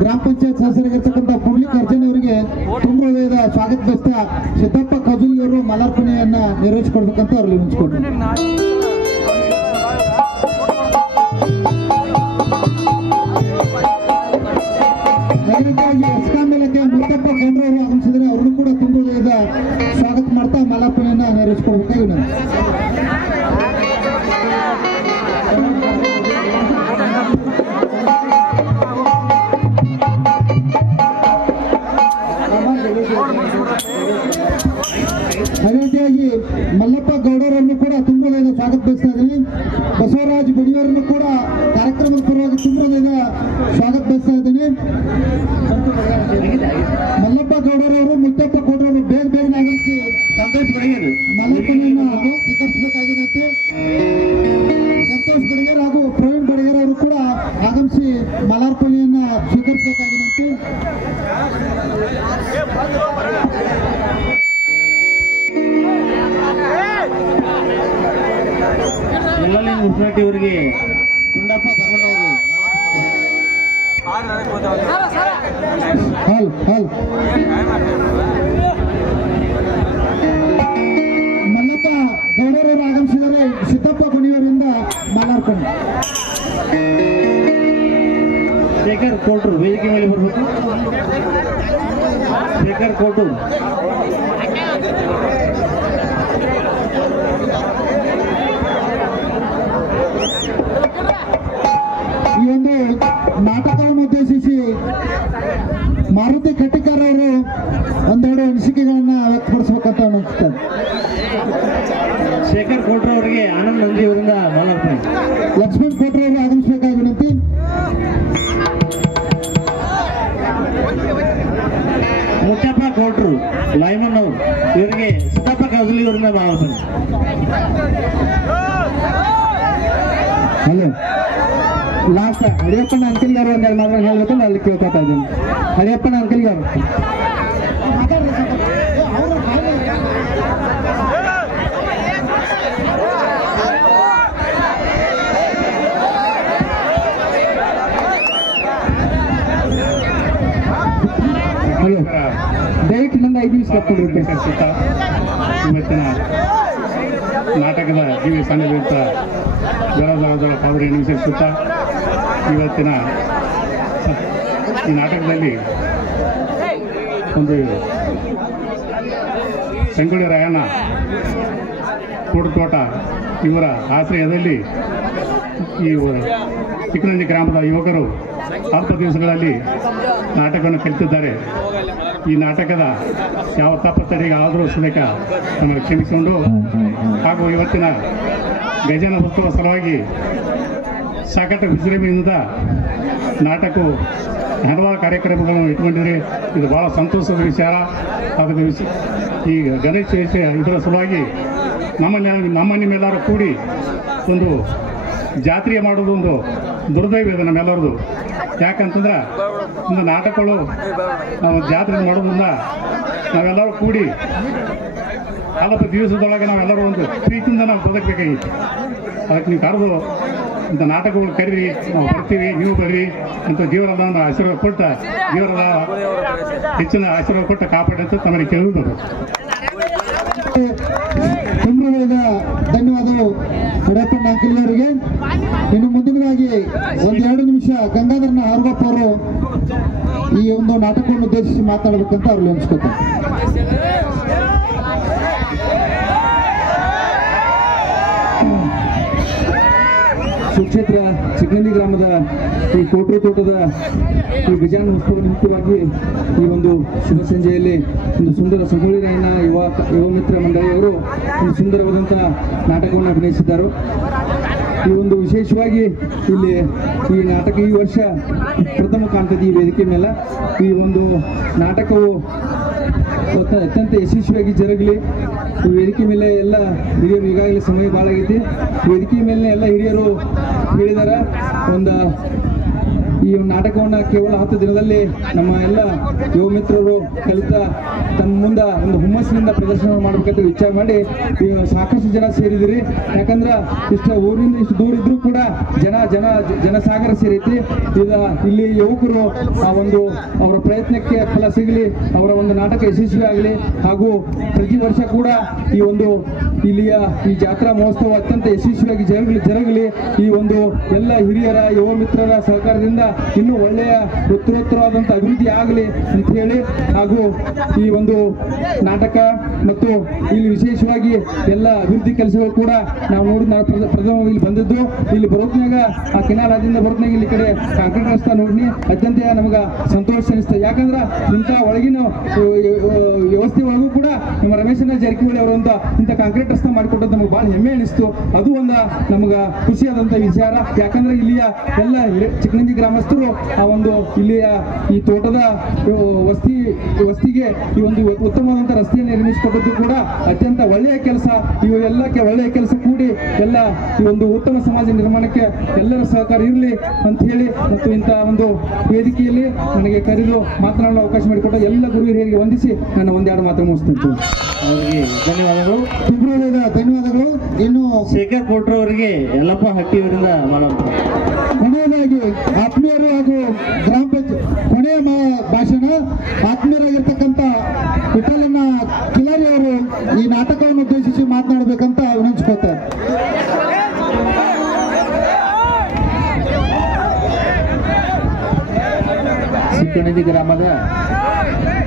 ಗ್ರಾಮ ಪಂಚಾಯತ್ ಸದಸ್ಯರಾಗಿರ್ತಕ್ಕಂಥ ಪುಂಡ್ಲಿಕರ್ಜನ್ ಅವರಿಗೆ ತುಂಬ ಹೃದಯದ ಸ್ವಾಗತ ಬಯಸ್ತಾ ಸಿದ್ದಪ್ಪ ಖಜೂಲಿ ಅವರು ಮಾಲಾರ್ಪಣೆಯನ್ನ ನೆರವೇರಿಸಿಕೊಡ್ಬೇಕಂತ ಅವ್ರಲ್ಲಿ ವಿನಿಸ್ಕೊಂಡು ಎಸ್ಕಾಂ ಇಲಾಖೆ ಮುತ್ತಪ್ಪ ಗೌಡ್ರ ಅವರು ಆಗಮಿಸಿದರೆ ಅವರು ಕೂಡ ತುಂಬ ಹೃದಯದ ಸ್ವಾಗತ ಮಾಡ್ತಾ ಮಾಲಾರ್ಪಣೆಯನ್ನ ನೆರವೇರಿಸಿಕೊಡ್ಬೇಕಾಗಿ ವಿನಂತಿ. ಅದೇ ರೀತಿಯಾಗಿ ಮಲ್ಲಪ್ಪ ಗೌಡರನ್ನು ಕೂಡ ತುಂಬ ಸ್ವಾಗತ ಬಯಸ್ತಾ ಇದ್ದೀನಿ. ಬಸವರಾಜ್ ಬಡಿಯವರನ್ನು ಕೂಡ ಕಾರ್ಯಕ್ರಮದ ಪರವಾಗಿ ತುಂಬ ಸ್ವಾಗತ ಬಯಸ್ತಾ ಇದ್ದೀನಿ. ಮಲ್ಲಪ್ಪ ಗೌಡರವರು ಮುತ್ತಪ್ಪ ಗೌಡರವರು ಬೇಗ ಬೇಗ ಆಗಲಿಕ್ಕೆ ಸಂತೋಷ್ ಬಡಿಗೇರ್ ಮಲ್ಲಪ್ಪನನ್ನು ಸ್ವೀಕರಿಸಬೇಕಾಗಿರುತ್ತೆ. ಸಂತೋಷ್ ಬಡಿಗೇರ್ ಹಾಗೂ ಪ್ರವೀಣ್ ಬಡಿಗೇರ್ ಅವರು ಕೂಡ ಆಗಮಿಸಿ ಮಾಲಾರ್ಪಣೆಯನ್ನು ಸ್ವೀಕರಿಸಬೇಕಾಗಿರುತ್ತೆ. ಎಲ್ಲಲ್ಲಿ ಮುನ್ಸಿಪಾಲಿಟಿ ಅವರಿಗೆ ಗುಂಡಪ್ಪ ಬರವನವರು ಮಲ್ಲಪ್ಪ ಗೌಡರವರು ಆಗಮಿಸಿದರೆ ಸಿದ್ದಪ್ಪ ಗುಣಿಯವರಿಂದ ಮಾಲಾರ್ಪಣೆ. ಶೇಖರ್ ಕೋಟ್ರು ವೇದಿಕೆ ಮೇಲೆ ಬರಬೇಕು. ಶೇಖರ್ ಕೋಟು ಈ ಒಂದು ನಾಟಕವನ್ನು ಉದ್ದೇಶಿಸಿ ಮಾರುತಿ ಕಟ್ಟಿಕಾರ ಅವರು ಒಂದೆರಡು ಅನಿಸಿಕೆಗಳನ್ನ ವ್ಯಕ್ತಪಡಿಸಬೇಕಂತ ಅನಿಸುತ್ತದೆ. ಶೇಖರ್ ಕೋಟ್ರು ಅವರಿಗೆ ಆನಂದ್ ನಂದಿ ಅವರಿಂದ ಮಾಲಾರ್ಪಣೆ. ಲಕ್ಷ್ಮಣ್ ಕೋಟ್ರು ಅವರು ಆಗಮಿಸಬೇಕಾಗಿ ವಿನಂತಿ. ಮುತ್ತಪ್ಪ ಕೋಟ್ರು ಲೈಮನ್ ಅವರು ಇವರಿಗೆ ಸಿದ್ದಪ್ಪ ಕಾಜಲಿ ಅವರಿಂದ ಮಾಲಾರ್ಪಣೆ. ಹಲೋ, ಲಾಸ್ಟ್ ಹರಿಯಪ್ಪನ ಅಂಕಲ್ garu ಒಂದೆರಡು ಮಾತ್ರ ಹೇಳ್ಬೇಕು, ಅಲ್ಲಿ ಕೇಳ್ಕೊತಾ ಇದ್ದೀನಿ. ಹರಿಯಪ್ಪನ ಅಂಕಲ್ garu ಹಲೋ, ದಯವಿಟ್ಟು ಇನ್ನೊಂದು 5 ನಿಮಿಷ ಕರ್ಕೊಂಡಿರುತ್ತೆ. ಇವತ್ತಿನ ನಾಟಕದ ದಿವ್ಯ ಸಾನ್ನಿಧ್ಯ ಜರ ಪಾವರಿಯನ್ನು ವಿಶೇಷಿಸುತ್ತಾ ಇವತ್ತಿನ ಈ ನಾಟಕದಲ್ಲಿ ಒಂದು ಸಂಗೊಳ್ಳಿ ರಾಯಣ್ಣ ಕೋಟತೋಟ ಇವರ ಆಶ್ರಯದಲ್ಲಿ ಈ ಚಿಕ್ಕನಂದಿ ಗ್ರಾಮದ ಯುವಕರು ಅಲ್ಪ ದಿವಸಗಳಲ್ಲಿ ನಾಟಕವನ್ನು ಕಲಿತಿದ್ದಾರೆ. ಈ ನಾಟಕದ ಯಾವ ತಪ್ಪತ್ತರಿಗೆ ಆದರೂ ಸದಕ ನಮಗೆ ಕ್ಷಮಿಸಿಕೊಂಡು ಹಾಗೂ ಇವತ್ತಿನ ಗಜನ ಉತ್ಸವ ಸಲುವಾಗಿ ಸಾಕಷ್ಟು ವಿಜೃಂಭಣೆಯಿಂದ ನಾಟಕವು ಹಲವಾರು ಕಾರ್ಯಕ್ರಮಗಳನ್ನು ಇಟ್ಕೊಂಡಿದ್ರೆ ಇದು ಬಹಳ ಸಂತೋಷದ ವಿಚಾರ. ಅದಕ್ಕೆ ಈ ಗಣೇಶ ವಿಷಯ ಇದರ ಸಲುವಾಗಿ ನಮ್ಮ ನಿಮ್ಮೆಲ್ಲರೂ ಕೂಡಿ ಒಂದು ಜಾತ್ರೆ ಮಾಡೋದು ಒಂದು ದುರ್ದೈವ ಇದೆ ನಮ್ಮೆಲ್ಲರದು. ಯಾಕಂತಂದ್ರೆ ಒಂದು ನಾಟಕಗಳು ನಾವು ಜಾತ್ರೆ ಮಾಡೋದ್ರಿಂದ ನಾವೆಲ್ಲರೂ ಕೂಡಿ ಹಲವು ದಿವಸದೊಳಗೆ ನಾವೆಲ್ಲರೂ ಒಂದು ಪ್ರೀತಿಯಿಂದ ನಾವು ಬದುಕಬೇಕಾಗಿತ್ತು. ಅದಕ್ಕೆ ನೀವು ಕರೆದು ಇಂಥ ನಾಟಕಗಳು ಕರೀರಿ, ನಾವು ಬರ್ತೀವಿ, ನೀವು ಬರ್ರಿ ಅಂತ ದೇವರದ ಆಶೀರ್ವಾದ ಕೊಟ್ಟ ದೇವರದ ಹೆಚ್ಚಿನ ಆಶೀರ್ವಾದ ಕೊಟ್ಟ ಕಾಪಾಡಿ ಅಂತ ತಮಗೆ ಕೇಳುವುದು. ಸಂಭ್ರಮದ ಧನ್ಯವಾದಗಳು ಹರಿಯಪ್ಪನ ಅಂಕಲ್ ಅವರಿಗೆ. ಇನ್ನು ಮುಂದಿನದಾಗಿ ಒಂದೆರಡು ನಿಮಿಷ ಗಂಗಾಧರನ ಹಾರ್ಗಪ್ಪ ಅವರು ಈ ಒಂದು ನಾಟಕವನ್ನು ಉದ್ದೇಶಿಸಿ ಮಾತಾಡಬೇಕಂತ ಅವ್ರು ನೆನೆಸ್ಕೊತಾರೆ. ಸುಕ್ಷೇತ್ರ ಚಿಕ್ಕನಂದಿ ಗ್ರಾಮದ ಈ ಕೋಟ್ರು ತೋಟದ ಈ ಗಜಾನ ಉತ್ಸವ ನಿಮಿತ್ತವಾಗಿ ಈ ಒಂದು ಶುಭ ಸಂಜೆಯಲ್ಲಿ ಒಂದು ಸುಂದರ ಸಂಗೊಳ್ಳಿ ರಾಯಣ್ಣ ಯುವ ಮಿತ್ರ ಮಂಡಳಿಯವರು ಒಂದು ಸುಂದರವಾದಂತಹ ನಾಟಕವನ್ನು ಅಭಿನಯಿಸಿದ್ದಾರೆ. ಈ ಒಂದು ವಿಶೇಷವಾಗಿ ಇಲ್ಲಿ ಈ ನಾಟಕ ಈ ವರ್ಷ ಪ್ರಥಮ ಕಾಣ್ತದೆ ಈ ವೇದಿಕೆ ಮೇಲೆ. ಈ ಒಂದು ನಾಟಕವು ಅತ್ಯಂತ ಯಶಸ್ವಿಯಾಗಿ ಜರುಗಲಿ. ಈ ವೇದಿಕೆ ಮೇಲೆ ಎಲ್ಲ ಹಿರಿಯರು ಈಗಾಗಲೇ ಸಮಯ ಭಾಳ ಆಗೈತಿ. ವೇದಿಕೆ ಮೇಲೆ ಎಲ್ಲ ಹಿರಿಯರು ಹೇಳಿದಾರ ಒಂದು ಈ ನಾಟಕವನ್ನು ಕೇವಲ 10 ದಿನದಲ್ಲಿ ನಮ್ಮ ಎಲ್ಲ ಯುವ ಮಿತ್ರರು ಕಲಿತ ತಮ್ಮ ಮುಂದೆ ಒಂದು ಹುಮ್ಮಸ್ಸಿನಿಂದ ಪ್ರದರ್ಶನ ಮಾಡಬೇಕಂತ ವಿಚಾರ ಮಾಡಿ ಸಾಕಷ್ಟು ಜನ ಸೇರಿದಿರಿ. ಯಾಕಂದ್ರೆ ಊರಿಂದ ಇಷ್ಟು ದೂರ ಇದ್ರೂ ಕೂಡ ಜನಸಾಗರ ಸೇರೈತಿ. ಈಗ ಇಲ್ಲಿ ಯುವಕರು ಆ ಒಂದು ಅವರ ಪ್ರಯತ್ನಕ್ಕೆ ಫಲ ಸಿಗಲಿ, ಅವರ ಒಂದು ನಾಟಕ ಯಶಸ್ವಿ ಆಗಲಿ. ಹಾಗೂ ಪ್ರತಿ ವರ್ಷ ಕೂಡ ಈ ಒಂದು ಇಲ್ಲಿಯ ಈ ಜಾತ್ರಾ ಮಹೋತ್ಸವ ಅತ್ಯಂತ ಯಶಸ್ವಿಯಾಗಿ ಜರುಗಲಿ. ಈ ಒಂದು ಎಲ್ಲ ಹಿರಿಯರ ಯುವ ಮಿತ್ರರ ಸಹಕಾರದಿಂದ ಇನ್ನೂ ಒಳ್ಳೆಯ ಉತ್ತರೋತ್ತರವಾದಂಥ ಅಭಿವೃದ್ಧಿ ಆಗಲಿ ಅಂತ ಹೇಳಿ, ಹಾಗೂ ಈ ಒಂದು ಒಂದು ನಾಟಕ ಮತ್ತು ಇಲ್ಲಿ ವಿಶೇಷವಾಗಿ ಎಲ್ಲ ಅಭಿವೃದ್ಧಿ ಕೆಲಸಗಳು ಕೂಡ ನಾವು ಪ್ರಥಮವಾಗಿ ಇಲ್ಲಿ ಬಂದದ್ದು. ಇಲ್ಲಿ ಬರೋತ್ನಾಗ ಆ ಕೆನಾಲ್ ಆದಿಂದ ಬರೋತ್ನಾಗ ಇಲ್ಲಿ ಕಡೆ ಕಾಂಕ್ರೀಟ್ ರಸ್ತೆ ನೋಡಿ ಅತ್ಯಂತ ನಮ್ಗೆ ಸಂತೋಷ ಅನಿಸ್ತದೆ. ಯಾಕಂದ್ರೆ ಇಂಥ ಒಳಗಿನ ವ್ಯವಸ್ಥೆ ಒಳಗೂ ಕೂಡ ನಮ್ಮ ರಮೇಶನ ಜಾರಕಿಹೊಳಿ ಅವರಂತ ಇಂಥ ಕಾಂಕ್ರೀಟ್ ರಸ್ತೆ ಮಾಡಿಕೊಟ್ಟದ್ದು ನಮ್ಗೆ ಭಾಳ ಹೆಮ್ಮೆ ಅನಿಸ್ತು. ಅದು ಒಂದು ನಮ್ಗೆ ಖುಷಿಯಾದಂಥ ವಿಚಾರ. ಯಾಕಂದ್ರೆ ಇಲ್ಲಿಯ ಎಲ್ಲ ಚಿಕ್ಕನಂದಿ ಗ್ರಾಮಸ್ಥರು ಆ ಒಂದು ಇಲ್ಲಿಯ ಈ ತೋಟದ ವಸ್ತಿಗೆ ಈ ಒಂದು ಉತ್ತಮವಾದಂಥ ರಸ್ತೆಯನ್ನು ನಿರ್ಮಿಸಿಕೊಟ್ಟದ್ದು ಕೂಡ ಅತ್ಯಂತ ಒಳ್ಳೆಯ ಕೆಲಸ. ಇವು ಎಲ್ಲಕ್ಕೆ ಒಳ್ಳೆಯ ಕೆಲಸ ಕೂಡಿ ಎಲ್ಲ ಈ ಒಂದು ಉತ್ತಮ ಸಮಾಜ ನಿರ್ಮಾಣಕ್ಕೆ ಎಲ್ಲರ ಸಹಕಾರ ಇರಲಿ ಅಂತ ಹೇಳಿ ಮತ್ತು ಇಂಥ ಒಂದು ವೇದಿಕೆಯಲ್ಲಿ ನನಗೆ ಕರೆದು ಮಾತನಾಡಲು ಅವಕಾಶ ಮಾಡಿಕೊಟ್ಟ ಎಲ್ಲ ಗುರು ಹಿರಿಯರಿಗೆ ವಂದಿಸಿ ನಾನು ಒಂದೆರಡು ಮಾತು ಮುಗಿಸ್ತಿತ್ತು. ಅವರಿಗೆ ಧನ್ಯವಾದಗಳು. ತುಮಕೂರಿನ ಧನ್ಯವಾದಗಳು. ಇನ್ನು ಶೇಖರ್ ಕೋಟ್ರು ಅವರಿಗೆ ಯಲ್ಲಪ್ಪ ಹಟ್ಟಿಯವರಿಂದ ಮಾಡೋಣ. ಕೊನೆಯದಾಗಿ ಆತ್ಮೀಯರು ಹಾಗೂ ಗ್ರಾಮ ಪಂಚಾಯತ್ ಕೊನೆಯ ಭಾಷಣ ಆತ್ಮೀಯರಾಗಿರ್ತಕ್ಕಂಥ ವಿಠಲನ ಕಿಲಾರಿ ಅವರು ಈ ನಾಟಕವನ್ನು ಉದ್ದೇಶಿಸಿ ಮಾತನಾಡಬೇಕಂತ ವಿನಂತಿಸ್ಕೊತಾರೆ. ಚಿಕ್ಕನದಿ ಗ್ರಾಮದ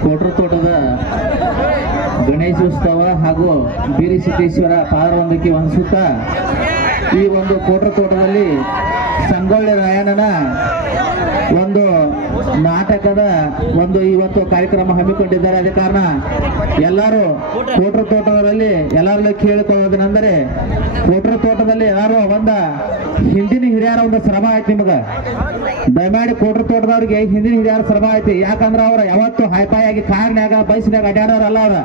ಕೋಟ್ರ ತೋಟದ ಗಣೇಶೋತ್ಸವ ಹಾಗೂ ಬೀರಸಿದ್ದೇಶ್ವರ ಪಾದರವೊಂದಕ್ಕೆ ವಂದಿಸುತ್ತಾ ಈ ಒಂದು ಕೋಟ್ರ ತೋಟದಲ್ಲಿ ಸಂಗೊಳ್ಳಿ ರಾಯಣ್ಣನ ಒಂದು ನಾಟಕದ ಒಂದು ಇವತ್ತು ಕಾರ್ಯಕ್ರಮ ಹಮ್ಮಿಕೊಂಡಿದ್ದಾರೆ. ಅದೇ ಕಾರಣ ಎಲ್ಲರೂ ಕೋಟ್ರ ತೋಟದಲ್ಲಿ ಎಲ್ಲರಲ್ಲೂ ಕೇಳಿಕೊಳ್ಳೋದೇನೆಂದರೆ ಕೋಟ್ರ ತೋಟದಲ್ಲಿ ಎಲ್ಲರೂ ಹಿಂದಿನ ಹಿರಿಯರ ಒಂದು ಶ್ರಮ ಆಯ್ತು. ನಿಮಗೆ ದಯಮಾಡಿ ಕೋಟ್ರ ತೋಟದವ್ರಿಗೆ ಹಿಂದಿನ ಹಿರಿಯರ ಶ್ರಮ ಐತಿ. ಯಾಕಂದ್ರೆ ಅವ್ರು ಯಾವತ್ತು ಹಾಯ್ಪಾಯಾಗಿ ಕಾರ್ನ್ಯಾಗ ಬೈಸ್ನಾಗ ಅಡ್ಯಾಡೋರಲ್ಲ. ಅವ್ರ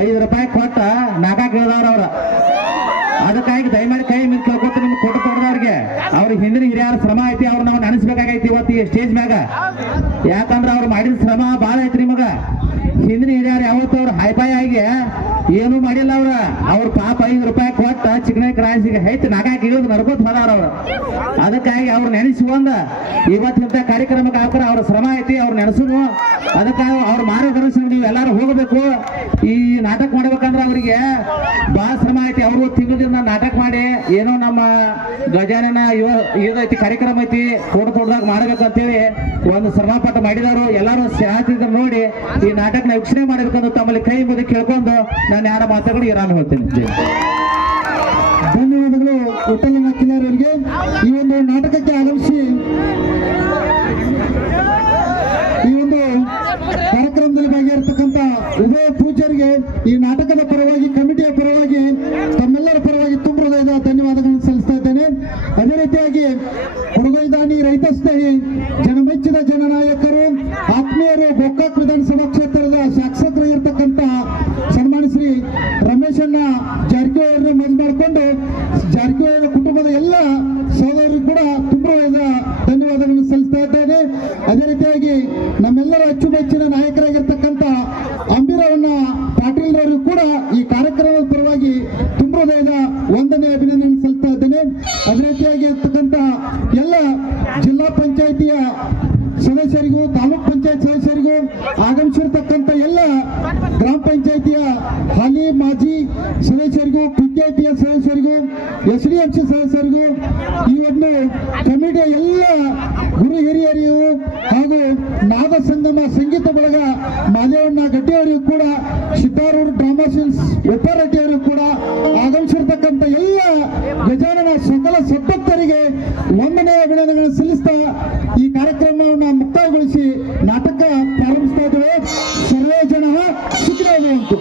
5 ರೂಪಾಯಿ ಕೊಟ್ಟ ನಾಗಾಕ ಇಳಿದವ್ರ ಅವ್ರ. ಅದಕ್ಕಾಗಿ ದಯಮಾಡಿ ಕೈ ಮೇಲೆ ಕೇಳ್ಕೊತ ನಿಮ್ಗೆ ಕೋಟ್ರ ತೋಟದವ್ರಿಗೆ ಅವ್ರಿಗೆ ಹಿಂದಿನ ಹಿರಿಯರ ಶ್ರಮ ಐತಿ. ಅವ್ರು ನಾವು ನೆನೆಸ್ಬೇಕಾಗೈತಿ ಇವತ್ತು ಈ ಸ್ಟೇಜ್ ಮ್ಯಾಗ. ಯಾಕಂದ್ರೆ ಅವ್ರು ಮಾಡಿದ ಶ್ರಮ ಭಾಳ ಐತ್ರಿ. ನಿಮಗ ಹಿಂದಿನ ಹಿರಿಯರು ಯಾವತ್ತು ಅವ್ರು ಹಾಯ್ಪಾಯಾಗಿ ಏನೂ ಮಾಡಿಲ್ಲ. ಅವ್ರ ಪಾಪ 5 ರೂಪಾಯಿ ಕೊಟ್ಟ ಚಿಕ್ಕನ ಕ್ರಾಸಿಗೆ ಹೈತ್ ನಾಗಾಕಿ ಇಳಿದು ನಡ್ಕೋತ ಹೋದವ್ರ ಅವ್ರು. ಅದಕ್ಕಾಗಿ ಅವ್ರು ನೆನೆಸ್ಕೊಂಡ ಇವತ್ತಿಂತ ಕಾರ್ಯಕ್ರಮಕ್ಕೆ ಹಾಕ್ರ ಅವ್ರ ಶ್ರಮ ಐತಿ. ಅವ್ರು ನೆನೆಸುನು. ಅದಕ್ಕಾಗಿ ಅವ್ರ ಮಾರ್ಗದರ್ಶನ ನೀವು ಎಲ್ಲರೂ ಹೋಗಬೇಕು. ಈ ನಾಟಕ ಮಾಡ್ಬೇಕಂದ್ರೆ ಅವರಿಗೆ ಬಹಳ ಶ್ರಮ ಐತಿ. ಅವರು ತಿಂಗಳದಿಂದ ನಾಟಕ ಮಾಡಿ ಏನೋ ನಮ್ಮ ಗಜಾನನ ಇದೈತಿ ಕಾರ್ಯಕ್ರಮ ಐತಿ ತೋಟದಾಗ ಮಾಡ್ಬೇಕಂತೇಳಿ ಒಂದು ಶ್ರಮಪಟ್ಟು ಮಾಡಿದವರು. ಎಲ್ಲರೂ ಶಾಸ್ತ್ರ ನೋಡಿ ಈ ನಾಟಕನ ವೀಕ್ಷಣೆ ಮಾಡಬೇಕಂತ ತಮ್ಮಲ್ಲಿ ಕೈ ಮುಗಿ ಕೇಳ್ಕೊಂಡು ನಾನು ಯಾರ ಮಾತುಗಳು ಇರಾನ್ ಹೇಳ್ತೀನಿ. ಧನ್ಯವಾದಗಳು ವಿಠಲನ ಕಿಲಾರಿ ಅವರಿಗೆ. ಈ ಒಂದು ನಾಟಕಕ್ಕೆ ಆಗಮಿಸಿ ಈ ಒಂದು ಕಾರ್ಯಕ್ರಮದಲ್ಲಿ ಭಾಗಿಯಾಗಿರ್ತಕ್ಕಂಥ ಉಭಯ ಪೂಜ್ಯರಿಗೆ ಈ ನಾಟಕದ ಪರವಾಗಿ ಕಮಿಟಿಯ ಪರವಾಗಿ ತಮ್ಮೆಲ್ಲರ ಪರವಾಗಿ ತುಂಬ ಹೃದಯದ ಧನ್ಯವಾದಗಳನ್ನು ಸಲ್ಲಿಸ್ತಾ ಇದ್ದೇನೆ. ಅದೇ ರೀತಿಯಾಗಿ ಕೊಡಗೈದಾನಿ ರೈತ ಸ್ನೇಹಿ ಜನಮೆಚ್ಚಿದ ಜನನಾಯಕರು ಆತ್ಮೀಯರು ಗೋಕಾಕ್ ವಿಧಾನಸಭಾ ಕ್ಷೇತ್ರದ ಶಾಸಕರಾಗಿರ್ತಕ್ಕಂಥ ಸನ್ಮಾನ್ಯ ಶ್ರೀ ರಮೇಶಣ್ಣ ಜಾರಕಿಹೊಳಿ ಅವರನ್ನು ಮದುವೆ ಮಾಡಿಕೊಂಡು ಜಾರಕಿಹೊಳಿ ಕುಟುಂಬದ ಎಲ್ಲ ಸಹೋದರರು ಕೂಡ ತುಂಬ ಧನ್ಯವಾದಗಳನ್ನು ಸಲ್ಲಿಸ್ತಾ ಇದ್ದೇನೆ. ಅದೇ ರೀತಿಯಾಗಿ ನಮ್ಮೆಲ್ಲರ ಅಚ್ಚುಮೆಚ್ಚಿನ ನಾಯಕರಾಗಿರ್ತಕ್ಕಂಥ ಅಂಬಿರವಣ್ಣ ಪಾಟೀಲ್ ಅವರು ಕೂಡ ಈ ಕಾರ್ಯಕ್ರಮದ ಪರವಾಗಿ ತುಂಬ ಹೃದಯದ ವಂದನೆ ಅಭಿನಂದನೆ ಸಲ್ಲಿಸ್ತಾ ಇದ್ದೇನೆ. ಅದೇ ರೀತಿಯಾಗಿ ಇರ್ತಕ್ಕಂಥ ಎಲ್ಲ ಜಿಲ್ಲಾ ಪಂಚಾಯಿತಿಯ ಸದಸ್ಯರಿಗೂ ತಾಲೂಕ್ ಪಂಚಾಯತ್ ಸದಸ್ಯರಿಗೂ ಆಗಮಿಸಿರ್ತಕ್ಕಂಥ ಎಲ್ಲ ಗ್ರಾಮ ಪಂಚಾಯಿತಿಯ ಹಾಲಿ ಮಾಜಿ ಸದಸ್ಯರಿಗೂ PKPS ಸದಸ್ಯರಿಗೂ SDMC ಸದಸ್ಯರಿಗೂ ಈ ಒಂದು ಕಮಿಟಿಯ ಎಲ್ಲ ಗುರು ಹಿರಿಯರಿಗೂ ಹಾಗೂ ನಾದ ಸಂಗಮ ಸಂಗೀತ ಬಳಗ ಮಾದೇವಣ್ಣ ಗಡ್ಡಿಯವರಿಗೂ ಕೂಡ ಸಿತಾರೂರು ಡ್ರಾಮಾ ಸಿಲ್ಸ್ ಒಪ್ಪಾರೆಡ್ಡಿಯವರಿಗೂ ಕೂಡ ಆಗಮಿಸಿರ್ತಕ್ಕಂಥ ಎಲ್ಲ ಗಜಾನನ ಸಕಲ ಸದ್ಭಕ್ತರಿಗೆ ವಂದನೆ ಅಭಿನಂದನೆಗಳನ್ನು ಸಲ್ಲಿಸ್ತಾ ಈ ಕಾರ್ಯಕ್ರಮವನ್ನು ಮುಕ್ತಾಯಗೊಳಿಸಿ ನಾಟಕ ಪ್ರಾರಂಭಿಸ್ತಾ ಇದ್ದೇವೆ. ಸರ್ವೇ ಜನ ಸುಖಿನೋ ಭವಂತು.